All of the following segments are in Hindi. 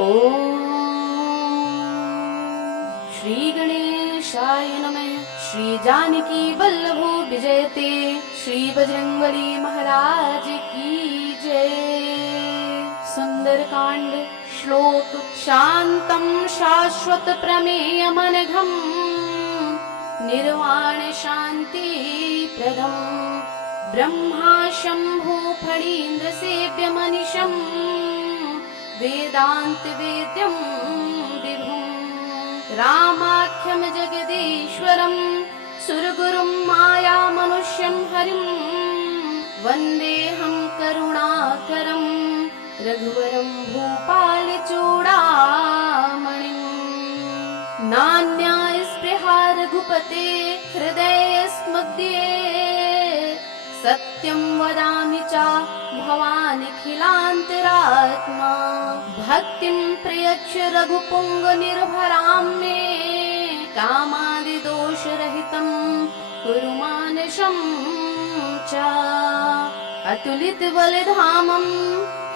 ओम श्री गणेशाय नमः। श्री जानकी वल्लभो विजयते। श्री बजरंगबली महाराज की जय। सुंदरकांड श्लोक। शांतं शाश्वत प्रमेयमनघं निर्वाण शांति प्रदं ब्रह्मा शंभु फणीन्द्र सेव्य मनीषं वेदांत वेद्यं विभुं रामाख्यं जगदीश्वरं सुरगुरुं माया मनुष्यं हरिं वन्देऽहं करुणाकरं रघुवरं भूपाल चूडामणिं। नान्या स्पृहा रघुपते हृदयस्मध्ये सत्यं वदामि च भवानिखिलान्तरात्मा। भक्तिं प्रयच्छ रघुपुंग निर्भरां मे कामादिदोषरहितं कुरु मानसं च। अतुलितबलधामं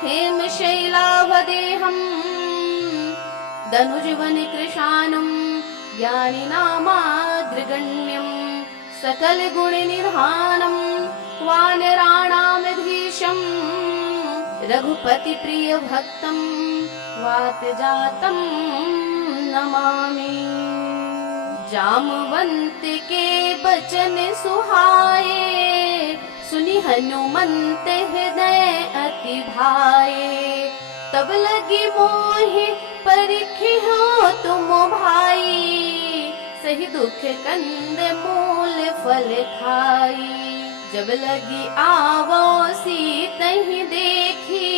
हेमशैलावदेहं दनुजवनकृशानं ज्ञानिनामाग्रगण्यं सकलगुणनिधानं वानराणामधीशं रघुपतिप्रियभक्तं वातजातं नमामि। जामवंत के बचन सुहाए सुनि हनुमंत हृदय अति भाए। तब लगी मोहि परिखि हो तुम भाई सही दुख कंद मूल फल खाई। जब लगी आवो सीतहि देखी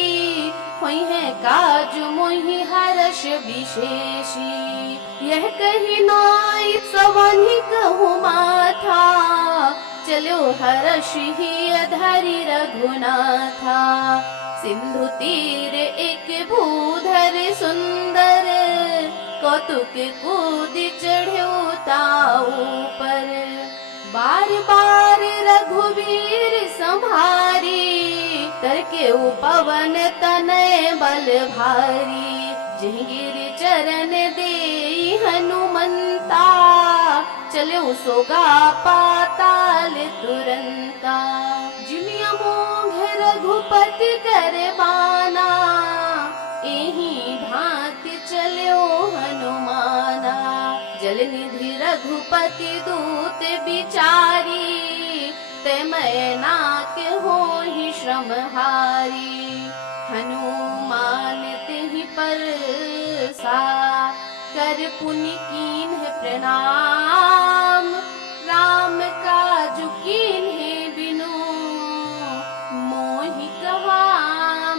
हुई है काज मोहि हर्ष विशेषी। यह कही नाई सवनि कहु माथा चलो हर्ष ही धरि रघुनाथा। सिंधु तीर एक भूधर सुंदर कौतुक कूदि चढ़्यो ताऊ पर। बार बार रघुवीर संभारी करके पवन तनय बल भारी। जिहि गिरि चरण देई हनुमंता चलो सोगा पाताल तुरंता। जिमिया मोघ रघुपति कर बाना एहि भांति चलो हनुमाना। जल निधि रघुपति दूत बिचारी तमय नाक होहि श्रम हारी। हनुमान तिहि परसा कर पुनि कीन्ह प्रणाम। राम काजु कीन्हे बिनु मोहि कहा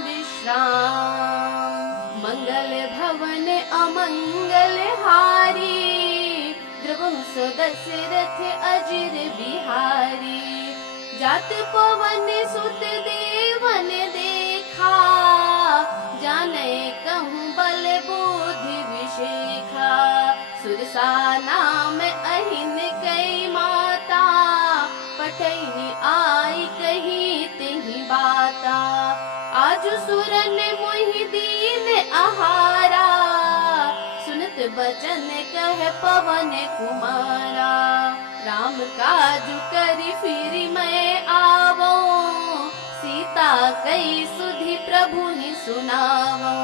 विश्राम। मंगल भवन अमंगल हारी द्रवहु सो दशरथ अजिर बिहारी। जात पवन सुत देवन देखा जाने कहूँ बल बुद्धि विशेखा। सुरसा नाम अहिन कई माता पठैनी आई कही तिहि बाता। आज सुरन मोहि दीन आहारा सुनत बचन कह पवन कुमारा। राम काजु करि फिरि मैं आवो सीता कई सुधि प्रभु ही सुनावो।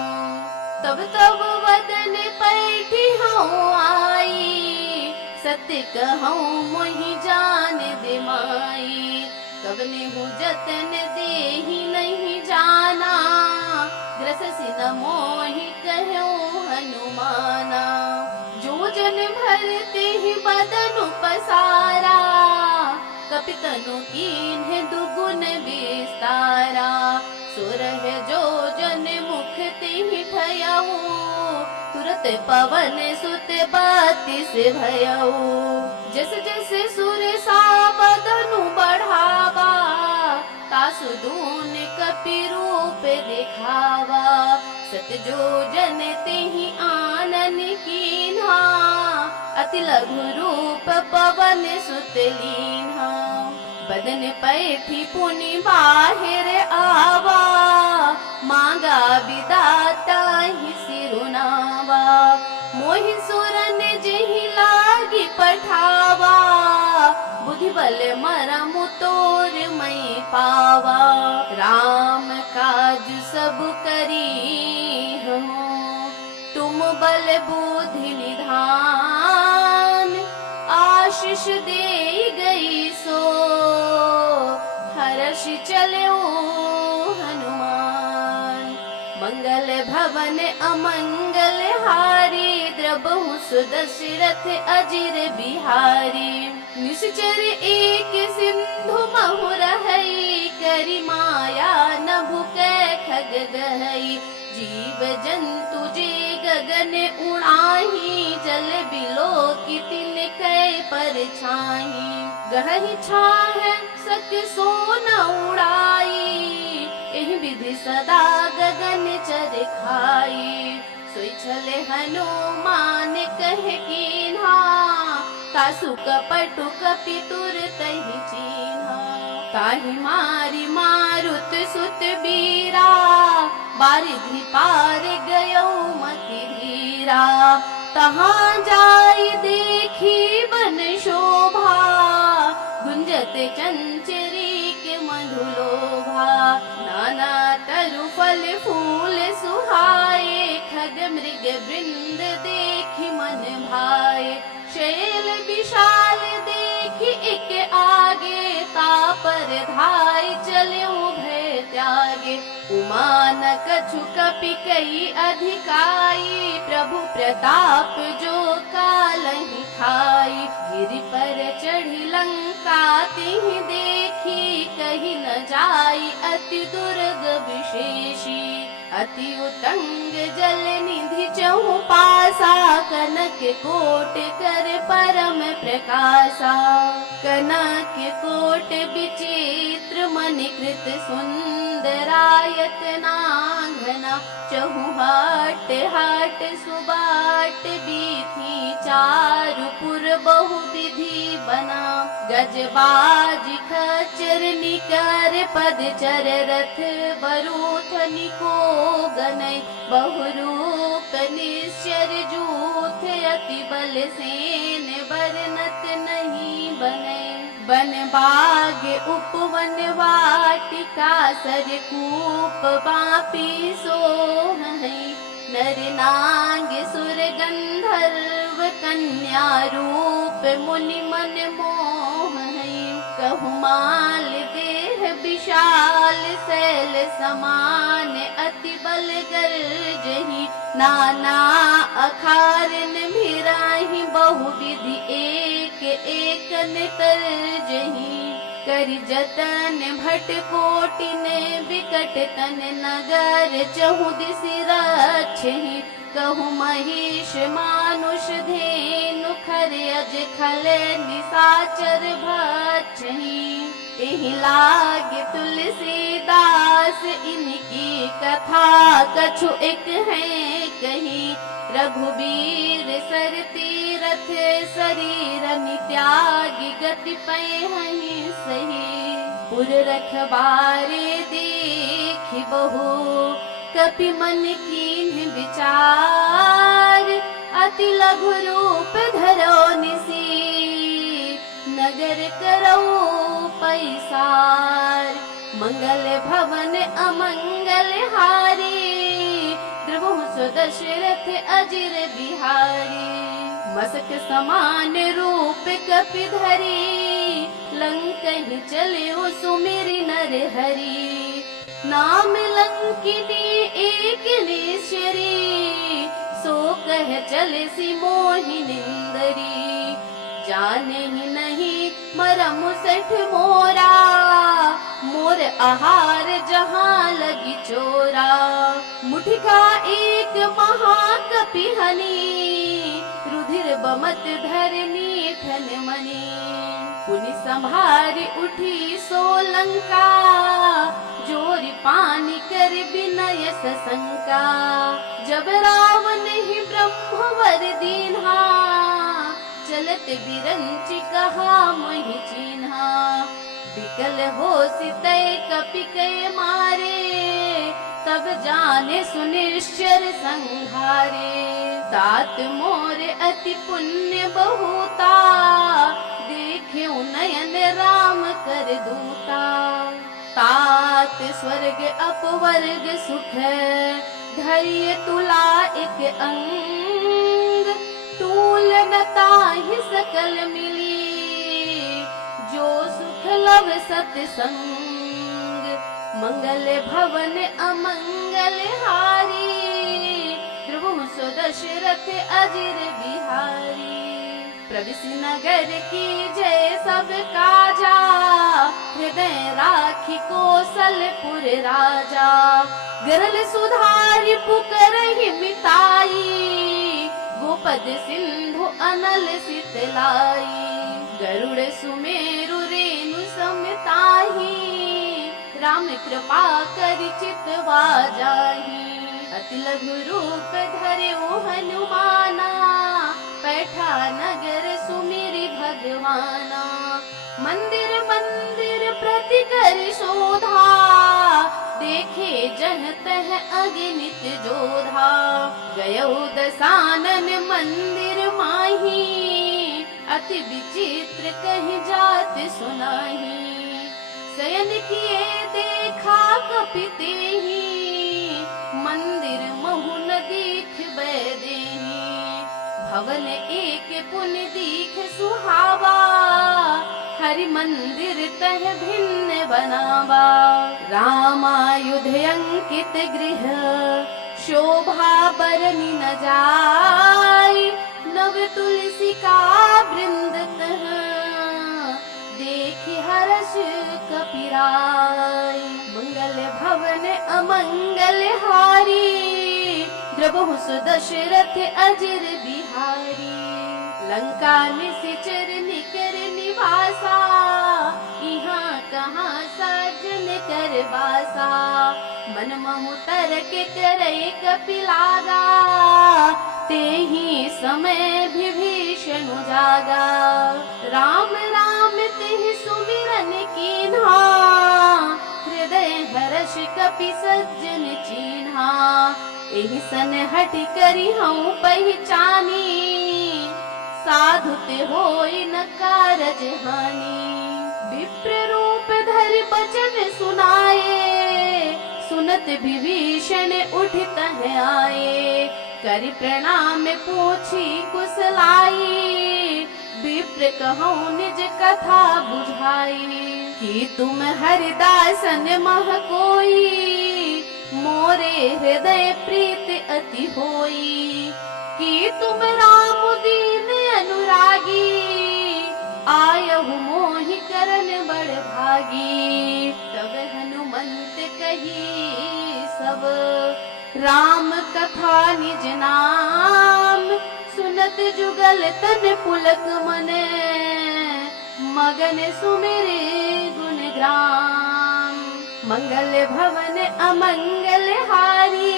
तब तब वदन पैठी हूँ आई सत्य कहूँ मोहि जान दे माई। कबने हूँ जतन देहि नहीं जाना ग्रससि न मोहि कहूँ हनुमाना। जो जन भरते ही बदन पसारा कपितनु कीन्ह दुगुन विस्तारा। सुरह जो जन मुख तिहि ठयऊ तुरत पवन सुत बातिस भयऊ। जस जस सुर सा बदनु बढ़ावा तासु दून कपि रूप दिखावा। सत जो जन तिहि आनन कीन्हा अति लघु रूप पवन सुत लीन्हा। बदन पैठी पुनि बाहिर आवा मांगा विदाता ही सिरुना बल मरम तोर मई पावा, राम काज सब करी हूँ, तुम बल बुद्धि निधान, आशीष दे गई सो, हर्ष चलो हनुमान। मंगल भवन अमंगल हारी, द्रबहु सुदशरथ अजिर बिहारी। निश्चर एक सिंधु महु रहई, करि माया नभु कै खग गहई। जीव जंतु जे गगन उड़ाही, जल बिलो की तिन कै पर छाही। गहहि छाह सक सो न उड़ाई, एहि विधि सदा गगन चर खाई। सोई छले हनुमान कहे कीन्हा, तासु कपटु कपि तुर तहि चीन्हा। ताहि मारी मारुत सुत बीरा, बारिधि पार गयो मति धीरा। तहाँ जाई देखी बन शोभा, गुंजत चंचरी के मधुलोभा। नाना तरु फल फूल सुहाए, खग मृग वृंद देखी मन भाए। शैल विशाल देखी एक आगे, तापर धाय चले भय त्यागे। उमा न कछु कपि कई अधिकाई, प्रभु प्रताप जो कालहि खाई। गिरि पर चढ़ी लंका तिहि देखी, कही न जाई अति दुर्ग विशेषी। अति उतंग जल निधि चहु पासा, कनक कोट कर परम प्रकाशा। कनक कोट विचित्र मनि कृत सुंदरायत नांगना। चहु हाट हाट सुबाट बीथी, चारु पुर बहु विधि बना। गजबाज खच्चर निकर पदचर, रथ बरूथ निको गनय। बहुरूप निश्चर जूथ, अति बल सेन बरनत नहीं बनय। बन बाग उपवन वाटिका, सर कूप बापी सोहई। नर नाग सुर गंधर्व कन्या, रूप मुनि मन मोहई। कहु माल देह विशाल, शैल समान अति बल गर्जहि। नाना अखारन भिराहि, बहु विधि एक एक तरजहि। करि जतन भट कोटिन विकट तन, नगर चहु दिसि रक्षहि। कहु महिष मानुष धेनु, खर अज खल निसाचर भक्षहि। एहि लागे तुलसीदास, इनकी कथा कछु एक है कही। रघुबीर सर तीरथ, शरीर नित्यागी गति पैहि सही। पुर रखबारे देखि बहु, कपि मन कीन्ह विचार। अति लघु रूप धरो निसी, नगर करौ पैसार। मंगल भवन अमंगल हारी, द्रवहु सुदशरथ अजिर बिहारी। मसक समान रूप कपि धरी, लंकहि चले सुमिरि नर हरि। नाम लंकिनी एक निश्चरी, सो कह चले सी मोहि निंदरी। जाने ही नहीं मरम सठ मोरा, मोर आहार जहाँ लगी चोरा। मुठिका एक महाकपि हनी, रुधिर बमत धरनी ठन मनी। पुनि संभारी उठी सोलंका, जोरि पानी कर विनय सशंका। जब रावण ही ब्रह्मवर दीन्हा, चलत बिरंचि कहा मोहि चिन्हा। विकल हो सितय कपि कय मारे, तब जाने सुनिश्चर संहारे। तात मोर अति पुण्य बहुता, देख देखे नयन राम कर दूता। तात स्वर्ग अपवर्ग सुख धैर्य तुला एक अंग। तूल न ताहि सकल मिली जो सुख लव सत्संग। मंगल भवन अमंगल हारी ध्रुव सो दशरथ अजिर बिहारी। प्रविशि नगर की जय सब काजा हृदय राखी कौशलपुर राजा। गरल सुधारि पुकारहि मिताई गोपद सिंधु अनल सितलाई। गरुड़ सुमेरु रेणु समताही राम कृपा करि चितवा जाहि। अति लघु रूप धर्यो हनुमाना बैठा नगर सुमिरि भगवाना। मंदिर मंदिर प्रति कर शोधा देखे जह तह अगणित जोधा। गयो दसानन मंदिर माही अति विचित्र कहीं जात सुनाही। शयन किए देखा कपितेहि मंदिर महु न दीख बैदेहि। भवन एक पुण्य दीख सुहावा हरि मंदिर तह भिन्न बनावा। रामायुध अंकित गृह शोभा बरनि न जाय। नव तुलसी का वृंद तह देखि हर्ष कपिराय। मंगल भवन अमंगल हारी द्रवहु सु दशरथ अजिर बिहारी। लंका निशिचर निकर निवासा यहाँ कहाँ सज्जन कर वासा। मन महु तरक करे कपिलागा तेहि समय विभीषण जागा। राम राम तेहि सुमिरन कीन्हा हृदय हर्ष कपि सज्जन चीन्हा। एहि सन हट करि हऊँ पहचानी साधु ते होई न कारज हानि। विप्र रूप धरि बचन सुनाए सुनत विभीषण उठ तह आए। करि प्रणाम पूछी कुशलाई विप्र कहूँ निज कथा बुझाई। कि तुम हरिदासन मह कोई मोरे हृदय प्रीत अति होई। कि तुम राम दीन अनुरागी आयहु मोहि करन बड़ भागी। तब हनुमंत कही सब राम कथा निज नाम। सुनत जुगल तन पुलक मन मगन सुमिरे गुण ग्राम। मंगल भवन अमंगल हारी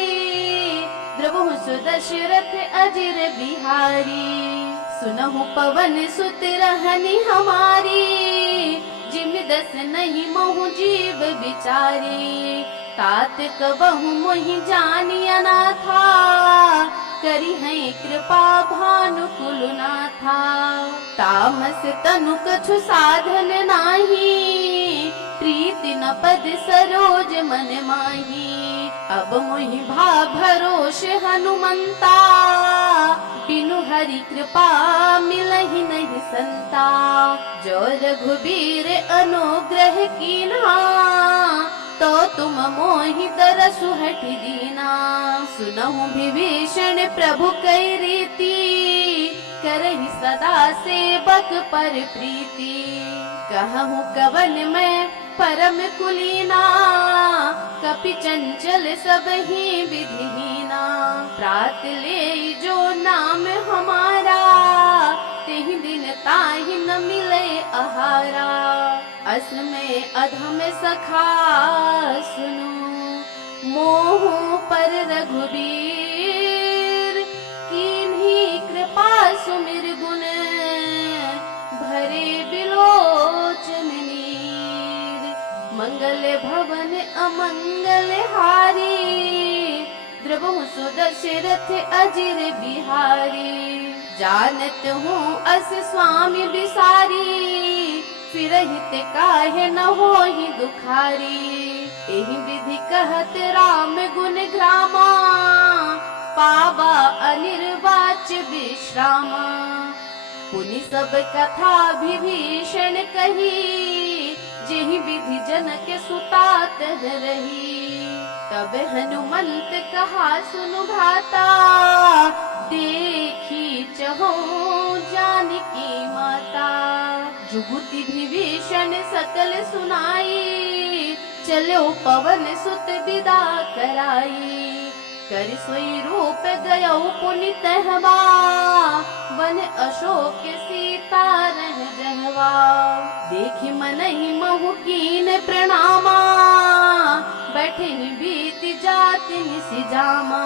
द्रवहु सु दशरथ अजिर बिहारी। सुनहु पवन सुत रहनी हमारी जिम दस नहीं महु जीव बिचारी। तात कबहु मोहि जानी अनाथा करी है कृपा भानु कुलनाथा। तामस तनु कछु साधन नाही प्रीति न पद सरोज मन माही। अब मोहि भा भरोष हनुमंता बिनु हरि कृपा मिलहि नहीं संता। जो रघुबीर अनुग्रह कीन्हा तो तुम मोहि तरसु हठि दीना। सुनहु विभीषण प्रभु कई रीति करहि सदा सेवक पर प्रीति। कहूँ कवन मैं परम कुलीना कपि चंचल सब ही विधिहीना। प्रात ले जो नाम हमारा तेहि दिन ताहि न मिले आहारा। अस में अधम सखा सुनो मोह पर रघुबीर। कीन्ही कृपा सुमिर गुण भरे बिलोचन नीर। मंगल भवन अमंगल हारी द्रवहु सु दशरथ अजिर बिहारी। जानत हूँ अस स्वामी बिसारी, फिरहित काहे न होहि दुखारी। एहि विधि कहत राम गुण ग्रामा, पावा अनिर्वाच विश्रामा। पुनि सब कथा विभीषण कही, जेहि विधि जनक सुता तह रही। तब हनुमंत कहा सुनु भ्राता, देखी चहु जानकी माता। जुगुति विभीषण सकल सुनाई, चलो पवन सुत विदा कराई। कर सोई रूप गयो पुनि तहवा, वन अशोक सीता रह जहवा। देखि मनहि महु कीन प्रणामा, बैठे बीत जाति निसि जामा।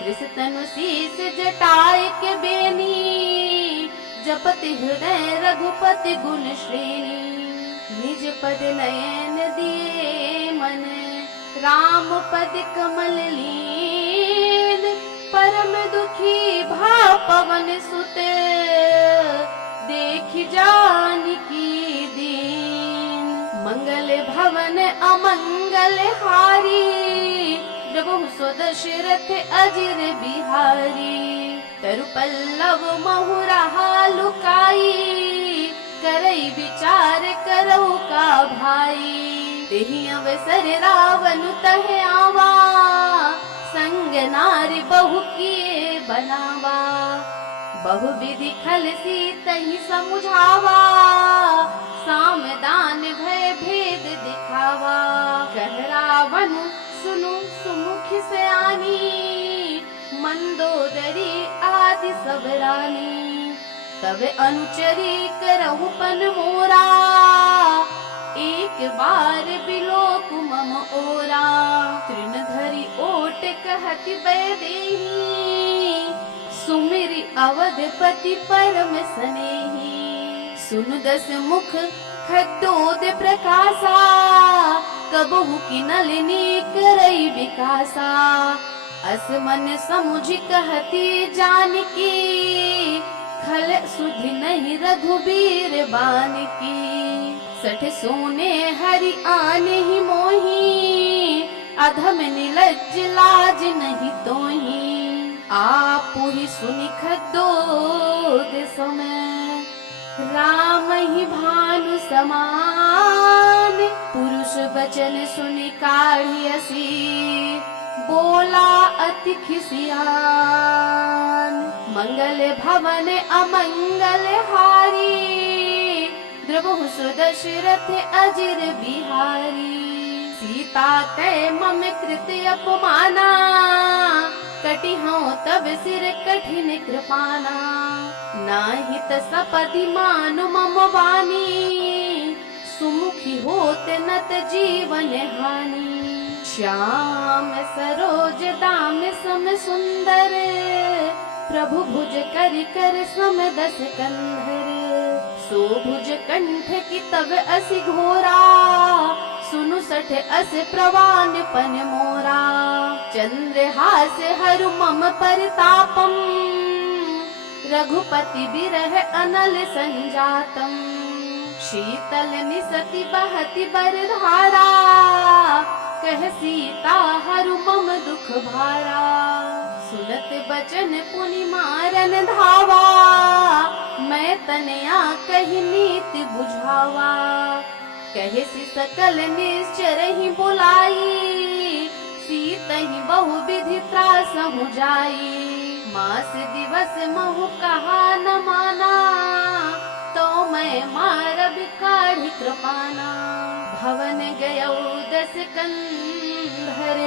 कृष तनु शीस जटाय के बेनी, जपति हृदय रघुपति गुण श्रेणी। निज पद नयन दिए मन, राम पद कमल लीन। परम दुखी भा पवन सुत, देखि जानकी दीन। मंगल भवन अमंगल हारी, प्रभु सो दशरथ अजिर बिहारी। तरु पल्लव महु रहा लुकाई, करई विचार करहु का भाई। तेहि अवसर रावण तह आवा, संग नारी बहु किए बनावा। बहु विधि खल सीतहि समुझावा, साम दान भय भेद दिखावा। कह रावण सुनु सुमुख सयानी, मंदोदरी आदि सब रानी। तब अनुचरी करहु पन मोरा, एक बार बिलोक मम ओरा। तृण धरि ओट कहति बैदेही, सुमिरि अवधपति परम स्नेही। सुनु दस मुख खद्योत प्रकाशा, कबहु की नलिनी करई विकासा। अस मन समुझ कहती जानकी, खल सुधि नहीं रघुबीर बानकी। सठ सोने हरि आने ही मोही, अधम निलज्ज लाज नहीं तोही। आपु ही सुनि खद्योत समय, राम ही भानु समान। पुरुष वचन सुनि काढ़ी असी, बोला अति खिसियान। मंगल भवन अमंगल हारी, द्रवहु सो दशरथ अजिर बिहारी। सीता तय मम कृत अपमाना, कटि हूँ तब सिर कठिन कृपाना। नाहित सपदि मानु मम वाणी, सुमुखी होत नत जीवन हानि। श्याम सरोज दाम सम सुंदर, प्रभु भुज कर कर सम दस कंधर। सो भुज कंठ की तब असि घोरा, सुनु सठ अस प्रवान पन मोरा। चंद्रहास हरु मम परितापम, रघुपति बिरह अनल संजातम। शीतल निसति बहति बरधारा, कह सीता हरु मम दुख भारा। सुनत बचन पुनि मारन धावा, मैं तनया कही नीति बुझावा। कहे सी सकल निश्चर ही बुलाई, सीतहि बहु विधि त्रास हो जाई। मास दिवस महु कहा न माना, तो मैं मारब काढ़ी कृपाना। भवन गयो दस कंधर,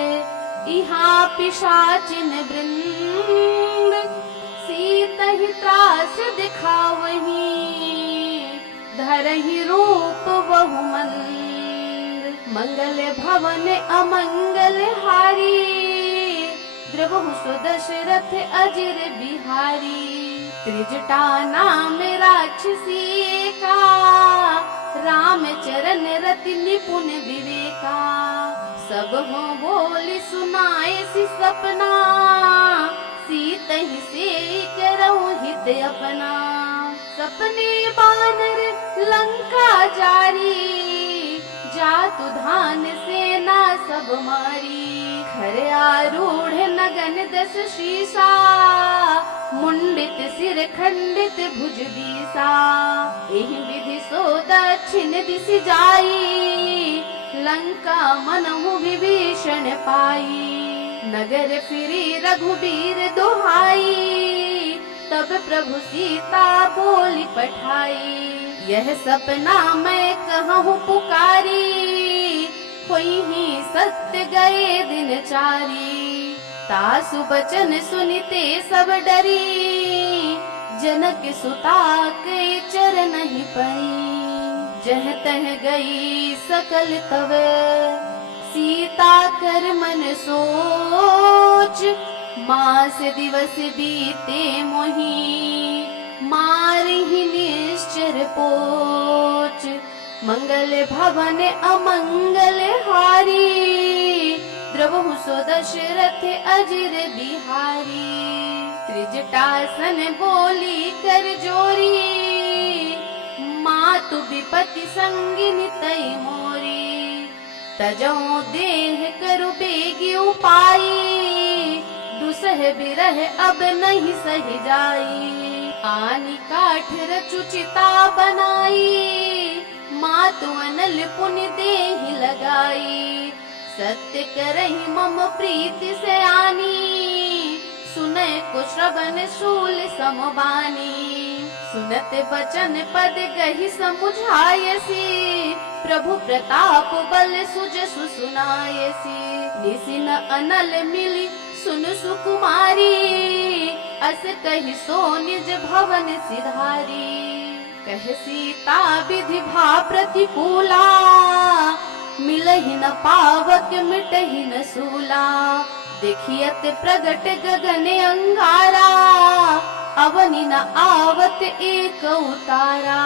इहाँ पिशाचिन वृंद। सीतहि त्रास दिखावही, धरहि रूप बहुमंद। मंगल भवन अमंगल हारी, द्रवहु सो दशरथ अजिर बिहारी। त्रिजटा नाम राक्षसी का, राम चरण रति निपुण विवेका। सब हो बोली सुनाए सी सपना, से करऊं हित अपना। सपने बानर लंका जारी, जातु धान सेना सब मारी। खर आरूढ़ नगन दस शीसा, मुंडित सिर खंडित भुज बीसा। एहि विधि सो दक्षिण दिश जाई, लंका मनहु विभीषण पाई। नगर फिरी रघुबीर दुहाई, तब प्रभु सीता बोली पठाई। यह सपना मैं कहूँ पुकारी, होई ही सत्य गए दिन चारी। तासु बचन सुनिते सब डरी, जनक सुता के चरण ही परी। जह तह गई सकल तव, सीता कर मन सोच। मास दिवस बीते मोही, मार ही निश्चर पोच। मंगल भवन अमंगल हारी, द्रवहु सो दशरथ अजिर बिहारी। त्रिजटासन बोली कर जोरी, मातु विपति संगिनी तई मोरी। तजौ देह करु बेगी उपाई, दुसह बिरह अब नहीं सही जाई। आनी काठ रचुचिता बनाई, मातु अनल पुनि देहि लगाई। सत्य करहि मम प्रीति से आनी, सुनय को श्रवण शूल समबानी। सुनत बचन पद गहि समुझायसी, प्रभु प्रताप बल सुजसु सुनायसी। निसिन अनल मिली सुन सुकुमारी, अस कहि सो निज भवन सिधारी। कह सीता विधि भा प्रतिकूला, मिलहि न पावक मिटहि न सूला। देखियत प्रगट गगन अंगारा, अवनि न आवत एक उतारा।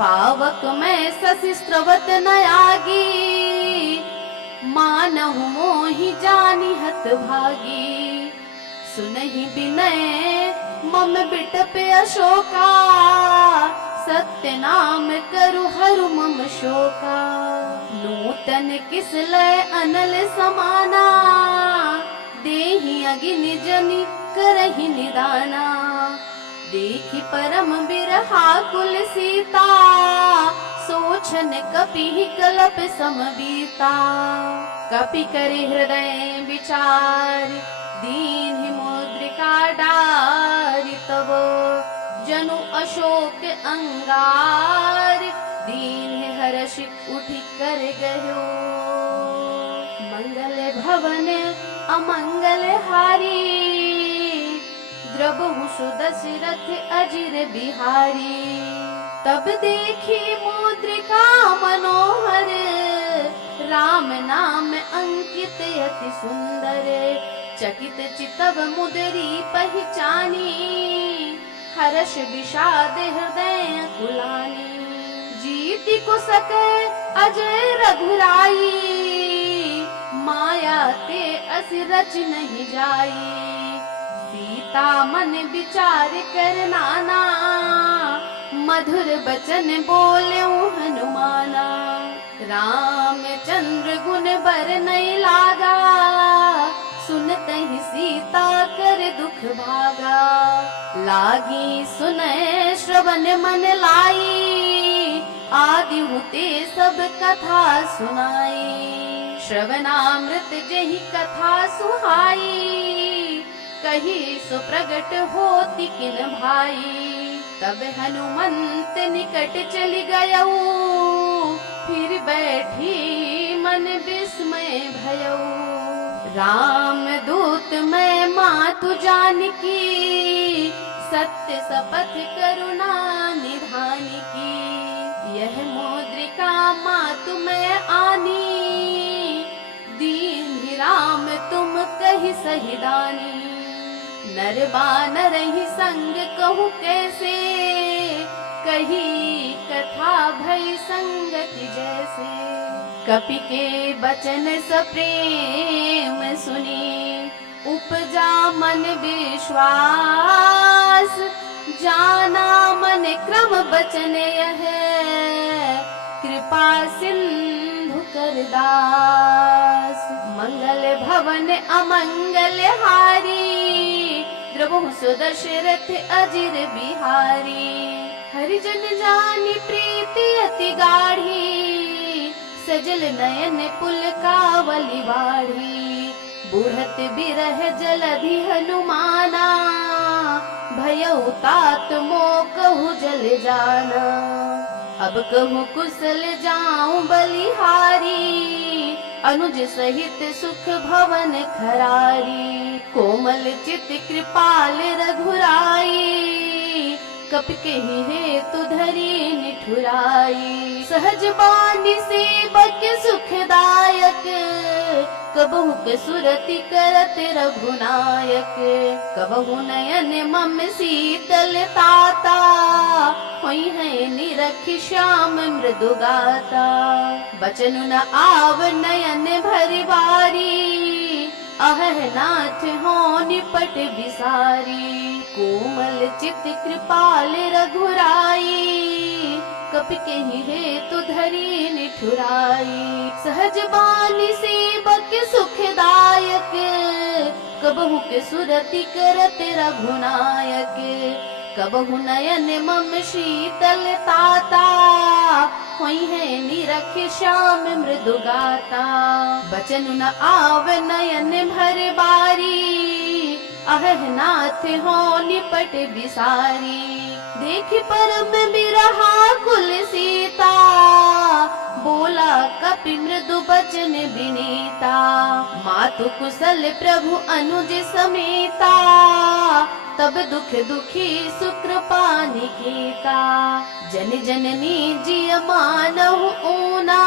पावक में शशि स्रवत न आगी, मानहु मोहि जानि हत भागी। सुनहि विनय मम बिटप अशोका, सत्य नाम करु हरु मम शोका। नूतन किसलय अनल समाना, देहि अगिनि जनि करहि निदाना। देखि परम बिरहा कुल सीता, सोचन कपि कलप समबीता। कपि करि हृदय विचार, दीन्हि मुद्रिका डारि तब। जनु अशोक अंगार, दीन्हि हर्ष उठि कर गयो। मंगल भवन अमंगल हारी, द्रवहु सो दशरथ अजिर बिहारी। तब देखी मुद्रिका मनोहर, राम नाम अंकित अति सुंदर। चकित चितव मुदरी पहचानी, हर्ष विषाद हृदय कुलानी। जीति को सके अजय रघुराई, माया ते अस रच नहीं जाई। सीता मन विचार कर नाना, मधुर बचन बोल्यो हनुमाना। रामचंद्र गुण बर नहीं लागा, सुनतहि सीता कर दुख भागा। लागी सुनय श्रवण मन लाई, आदि हुते सब कथा सुनाई। श्रवणामृत जहि कथा सुहाई, कही सो प्रगट होती किन भाई। तब हनुमंत निकट चली गयऊ, फिर बैठी मन विस्मय भयऊ। राम दूत मैं मातु जानकी, सत्य शपथ करुणा निधान की। यह मुद्रिका मातु मैं आनी, दीन राम तुम कहि सही दानी। नर बानर ही संग कहूँ कैसे, कही कथा भई संगति जैसे। कपि के बचन सप्रेम सुनी, उपदेश उपजा मन विश्वास, जाना मन क्रम बचन यह, कृपा सिंधु करदास। मंगल भवन अमंगल हारी, द्रवहु सुदशरथ अजिर बिहारी। हरिजन जानी प्रीति अति गाढ़ी, सजल नयन पुलकावली बाढ़ी। बुढ़त बिरह जलधि हनुमाना, भयउ तात मोकहु जल जाना। अब कहूँ कुशल जाऊं बलिहारी, अनुज सहित सुख भवन खरारी। कोमल चित कृपाल रघुराई, कपि केहि हेतु धरी निठुराई। सहज बानी सेवक सुखदायक, कबहु के सुरति करत रघुनायक। कबहु नयन मम शीतल ताता, होई है निरखि श्याम मृदु गाता। बचन न आव नयन भरि बारी, अहह नाथ हो निपट बिसारी। कोमल चित कृपाल रघुराई, कपि केहि हेतु धरी निठुराई। सहज बानी सेवक सुखदायक, कबहु के सुरति करत रघुनायक। कबहु नयन मम शीतल ताता, होई है निरखि श्याम मृदु गाता। बचन न आव नयन भर बारी, अहह नाथ हो निपट बिसारी। देखि परम बिरहा कुल सीता, बोला कपि मृदु बचन विनीता। मातु कुशल प्रभु अनुज समेता, तब दुख दुखी सुकृपा निकेता। जन जननी जिय मानहु ऊना,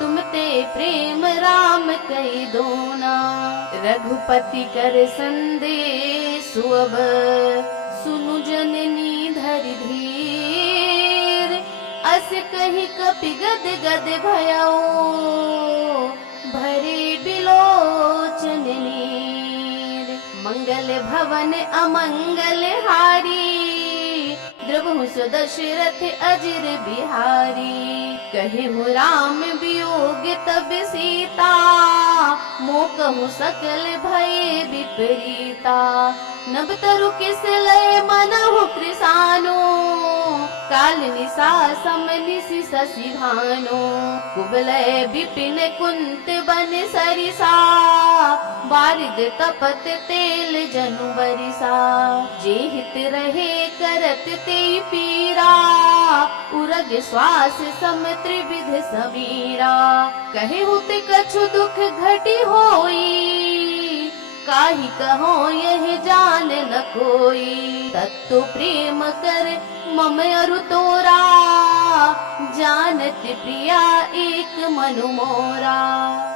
तुम ते प्रेम राम कई दोना। रघुपति कर संदेशु अब, सुनु जननी धरि धीर। अस कहि कपि गद गद भयउ, भरे बिलोचन नीर। मंगल भवन अमंगल हारी, द्रवहु सुदशरथ अजिर बिहारी। कहिहु राम वियोग तब सीता, मोकहु सकल भय विपरीता। नभ तरु किस लय मनहु कृसानो, काल निसा सम निसि शशि भानो। कुबलय विपिन कुंत बन सरिसा, बारिद तपत तेल जनु बरिसा। जे हित रहे करत ते पीरा, उरग श्वास सम त्रिविध समीरा। कहे हुते कछु दुख घटी होई, काहि कहो यह जान न कोई। तत्तु प्रेम कर मम अरु तोरा, जानत प्रिया एक मनु मोरा।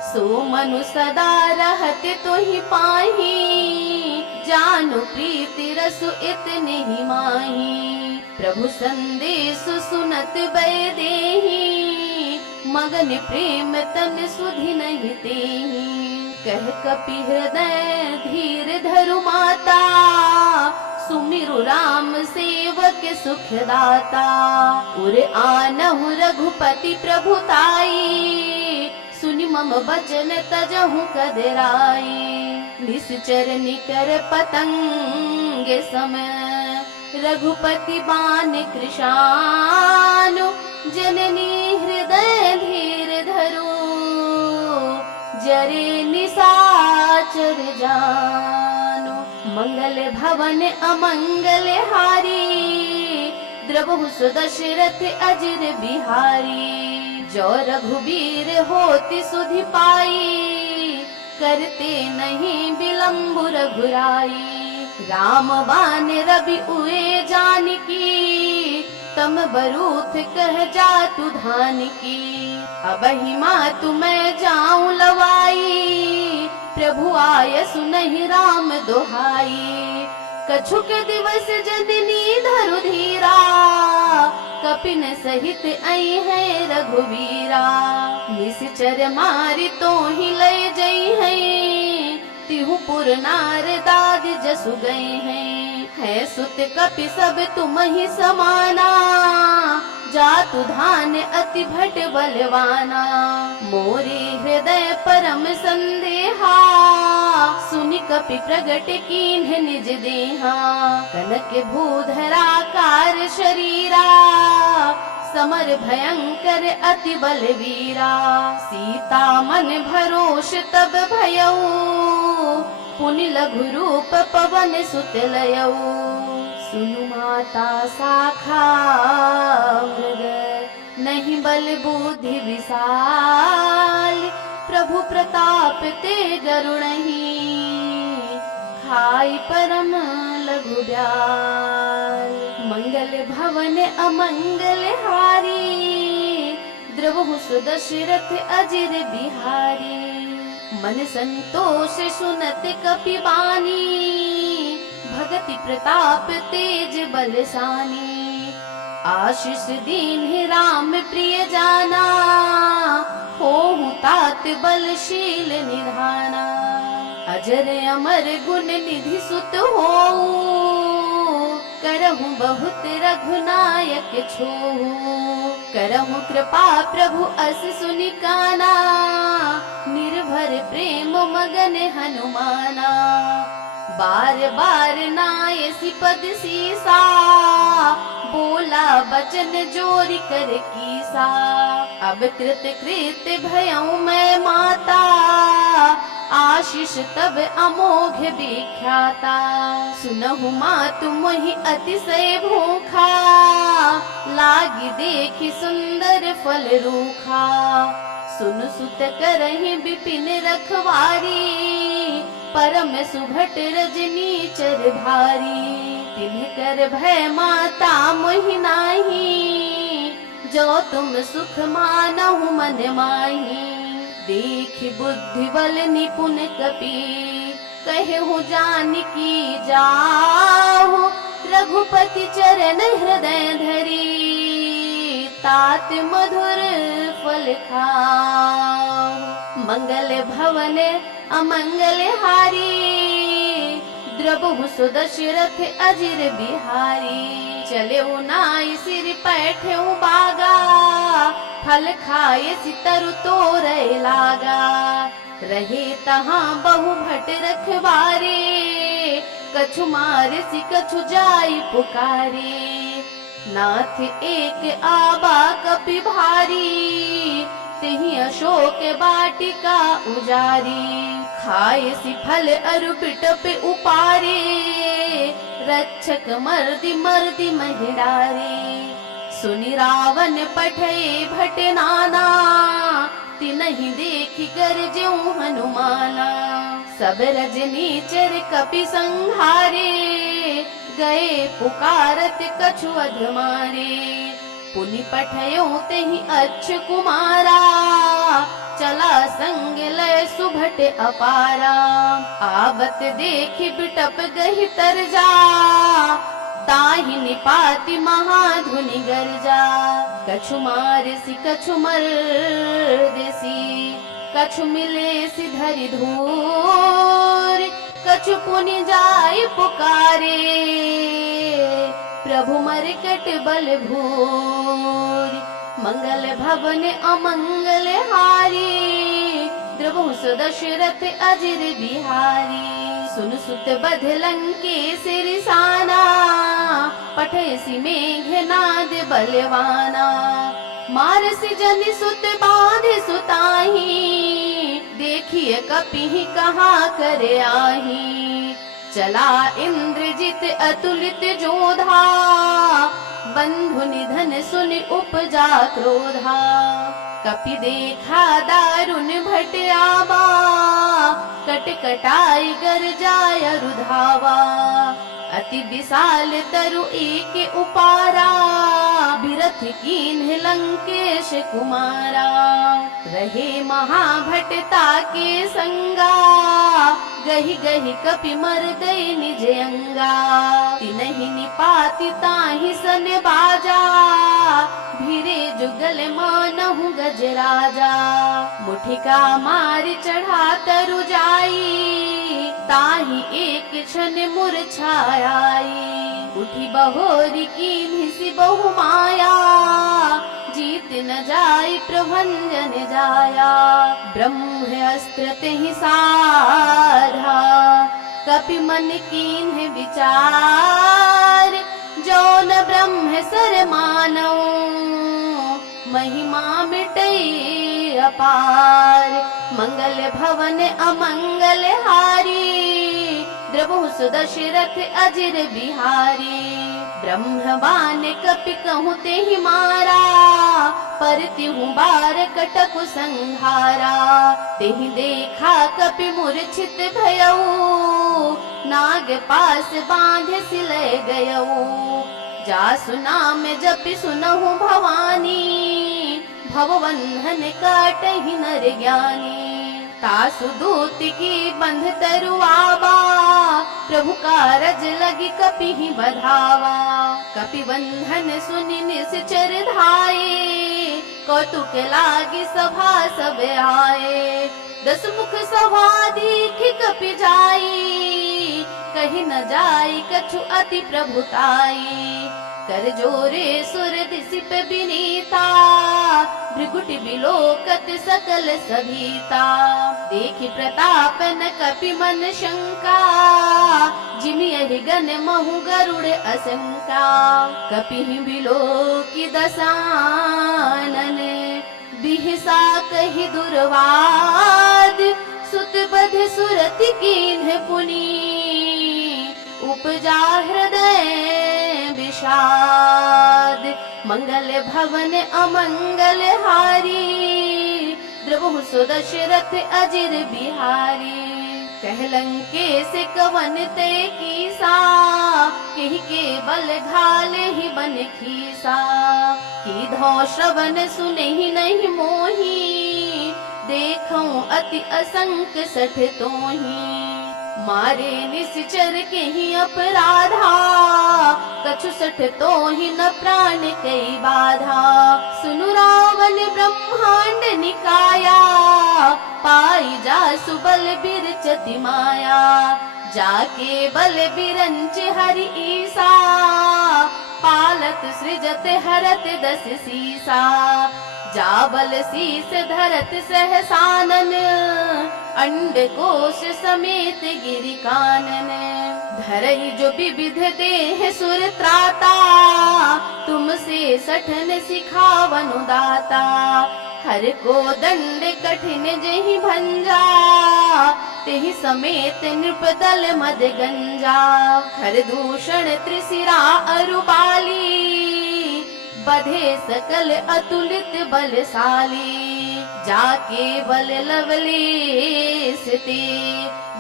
सो मनु सदा रहत तोहि पाही, जानु प्रीति रसु इतने ही माही। प्रभु संदेश सुनत बै देहि, मगन प्रेम तन सुधि नहीं तेहि। कह कपि हृदय धीर धरु माता, सुमिरु राम सेवक सुखदाता। उर आनहु रघुपति प्रभुताई, सुनि मम बचन तजहु कदराई। निश्चर निकर पतंग सम, रघुपति बान कृशानु। जननी हृदय धीर धरु, जरे निसाचर जानु। मंगल भवन अमंगल हारी, द्रवहु सुदशरथ अजिर बिहारी। जो रघुबीर होति सुधि पाई, करते नहीं विलंबु रघुराई। राम बान रवि उए जानकी, तम बरूथ कह जातु धान की। अबहि मातु मैं जाऊं लवाई, प्रभु आय सुनहि राम दोहाई। कछुक दिवस जननी धरु धीरा, कपिन सहित आई है रघुवीरा। निश्चर मारि तो ही लय जई है, तिहु पुर नारदादि जसु गए हैं। है सुत कपि सब तुम ही समाना, जातु धान अति भट बलवाना। मोरे हृदय परम संदेहा, सुनि कपि प्रगट कीन्ह निज देहा। कनक भूधराकार शरीरा, समर भयंकर अति बलवीरा। सीता मन भरोष तब भयऊ, पुनि लघु रूप पवन सुत लयऊ। सुनु माता साखा मृग, नहीं बल बुद्धि विशाल। प्रभु प्रताप ते गरुणहि, खाई परम लघु ब्याल। मंगल भवन अमंगल हारी, द्रवहु सुदशरथ अजिर बिहारी। मन संतोष सुनत कपि बानी, भगति प्रताप तेज बलसानी। आशीष दीन्ह राम प्रिय जाना, होहु तात बलशील निधाना। अजर अमर गुण निधि सुत होऊ, करहु बहुत रघुनायक छोहू। करहु कृपा प्रभु अस सुनि काना, निर्भर प्रेम मगन हनुमाना। बार बार नायसी पद सीसा, बोला बचन जोरि कर कीसा। अब कृत कृत भयऊ मैं माता, आशीष तब अमोघ विख्याता। सुनहु मातु मोहि अतिशय भूखा, लागी देखि सुंदर फल रूखा। सुन सुत करहि विपिन रखवारी, परम सुभट रजनी चर भारी। तिन्ह कर भय माता मोहि नाही, जो तुम सुख मानहु मन माही। देखि बुद्धि बल निपुण कपि, कहु जानकी जाहु। रघुपति चरण हृदय धरी, तात मधुर फल खाओ। मंगल भवन अमंगल हारी, द्रवहु सुदशरथ अजिर बिहारी। चले नाई सिर पैठे बागा, फल खाए सितरु तोरे लागा। रहे तहाँ बहु भट रखवारे, कछु मारे सि कछु जाई पुकारे। नाथ एक आबा कपि भारी, तिहि अशोक वाटिका उजारी। खाए सि फल अरु बिटप उपारे, रक्षक मर्दि मर्दि महिडारे। सुनि रावण पठए भट नाना, तिनहि देखि गरजेउ हनुमाना। सब रजनीचर कपि संहारे, गए पुकारत कछु अधमारे। पुनि पठयो तेहि अच्छ कुमारा, चला संग लय सुभट अपारा। आवत देखि बिटप गहि तरजा, ताहि निपाति महाधुनि गर्जा। कछु मारसि कछु मर्देसि, कछु मिलेसि धरि धूर। कछु पुनि जाय पुकारे, प्रभु मरकट बल भूरि। मंगल भवन अमंगल हारी, द्रवहु सुदशरथ अजिर बिहारी। सुन सुत बध लंकेश रिसाना, पठयसि मेघनाद बलवाना। मारसि जनि सुत बाँधि सुताही, देखिए कपिहि कहाँ कर आही। चला इंद्रजित अतुलित जोधा, बंधु निधन सुनि उपजा क्रोधा। कपि देखा दारुण भट आवा, कट कटाई गरजाय रुधावा। अति विशाल तरु एक उपारा, बिरथ कीन्ह लंकेश कुमारा। रहे महाभटता के संगा, गहि गहि कपि मर गए निज अंगा। तिनहि निपाति ताहि सन बाजा, भिरे जुगल मानहु गजराजा। मुठिका मारि चढ़ा तरु जाई, ताही एक क्षण मुरझाई। उठी बहोरी की सी बहु माया, जीत न जाई प्रभंजन जाया। ब्रह्म अस्त्र तेहि साधा, कपि मन कीन्ह विचार। जो न ब्रह्म सर मानौ, महिमा मिटई अपार। मंगल भवन अमंगल हारी, द्रवहु सुदशरथ अजिर बिहारी। ब्रह्मवान कपि कहूँ तेहि मारा, परतिहु बार कटकु संहारा। तेहि देखा कपि मूर्छित भयऊ, नाग पास बांध सिलय गयऊ। जासु नाम जपि सुनहु भवानी, भवबंधन काटहि नर ज्ञानी। तासु दूत की बंध तरुआवा, प्रभु कारज लगी कपि ही बधावा। कपि बंधन सुनि निश्चर धाये, कौतुक लागी सभा सब आए। 10 मुख सभा दीख कपि जाई, कही न जाई कछु अति प्रभुताई। कर जोरे सुर दिसिप बिनीता, भृगुटि बिलोकत सकल सभीता। देखि प्रताप न कपि मन शंका, जिमि यहि गण महु गरुड़ असंका। कपि बिलोकि दसानन, बिहसा कहि दुर्वाद। सुत बध सुरति कीन्ह पुनी, उपजा हृदय विषाद। मंगल भवन अमंगल हारी, द्रवहु सुदशरथ अजिर बिहारी। कहलंकेश कवन ते कीसा, केहि के बल घाले ही बन खीसा। कीधौ श्रवण सुनहि नहीं मोही, देखऊं अति असंक सठ तोही। मारे निश्चर के ही अपराधा, कछु सठ तो ही न प्राण कई बाधा। सुनु रावण ब्रह्मांड निकाया, पाई जा सुबल बिरचति माया। जाके बल बिरंच हरि ईसा, पालत सृजत हरत 10 सीसा। जाबल शीस धरत सहसानन, अंड कोश समेत गिरि कानन। धरई जो विविध देह सुर त्राता, तुमसे सठन सिखावनु दाता। हर को दंड कठिन जहि भंजा, तेहि समेत नृपदल मद गंजा। हर दूषण त्रिशिरा अरुबाली, बधे सकल अतुलित बलशाली। जाके बल लवलेश ते,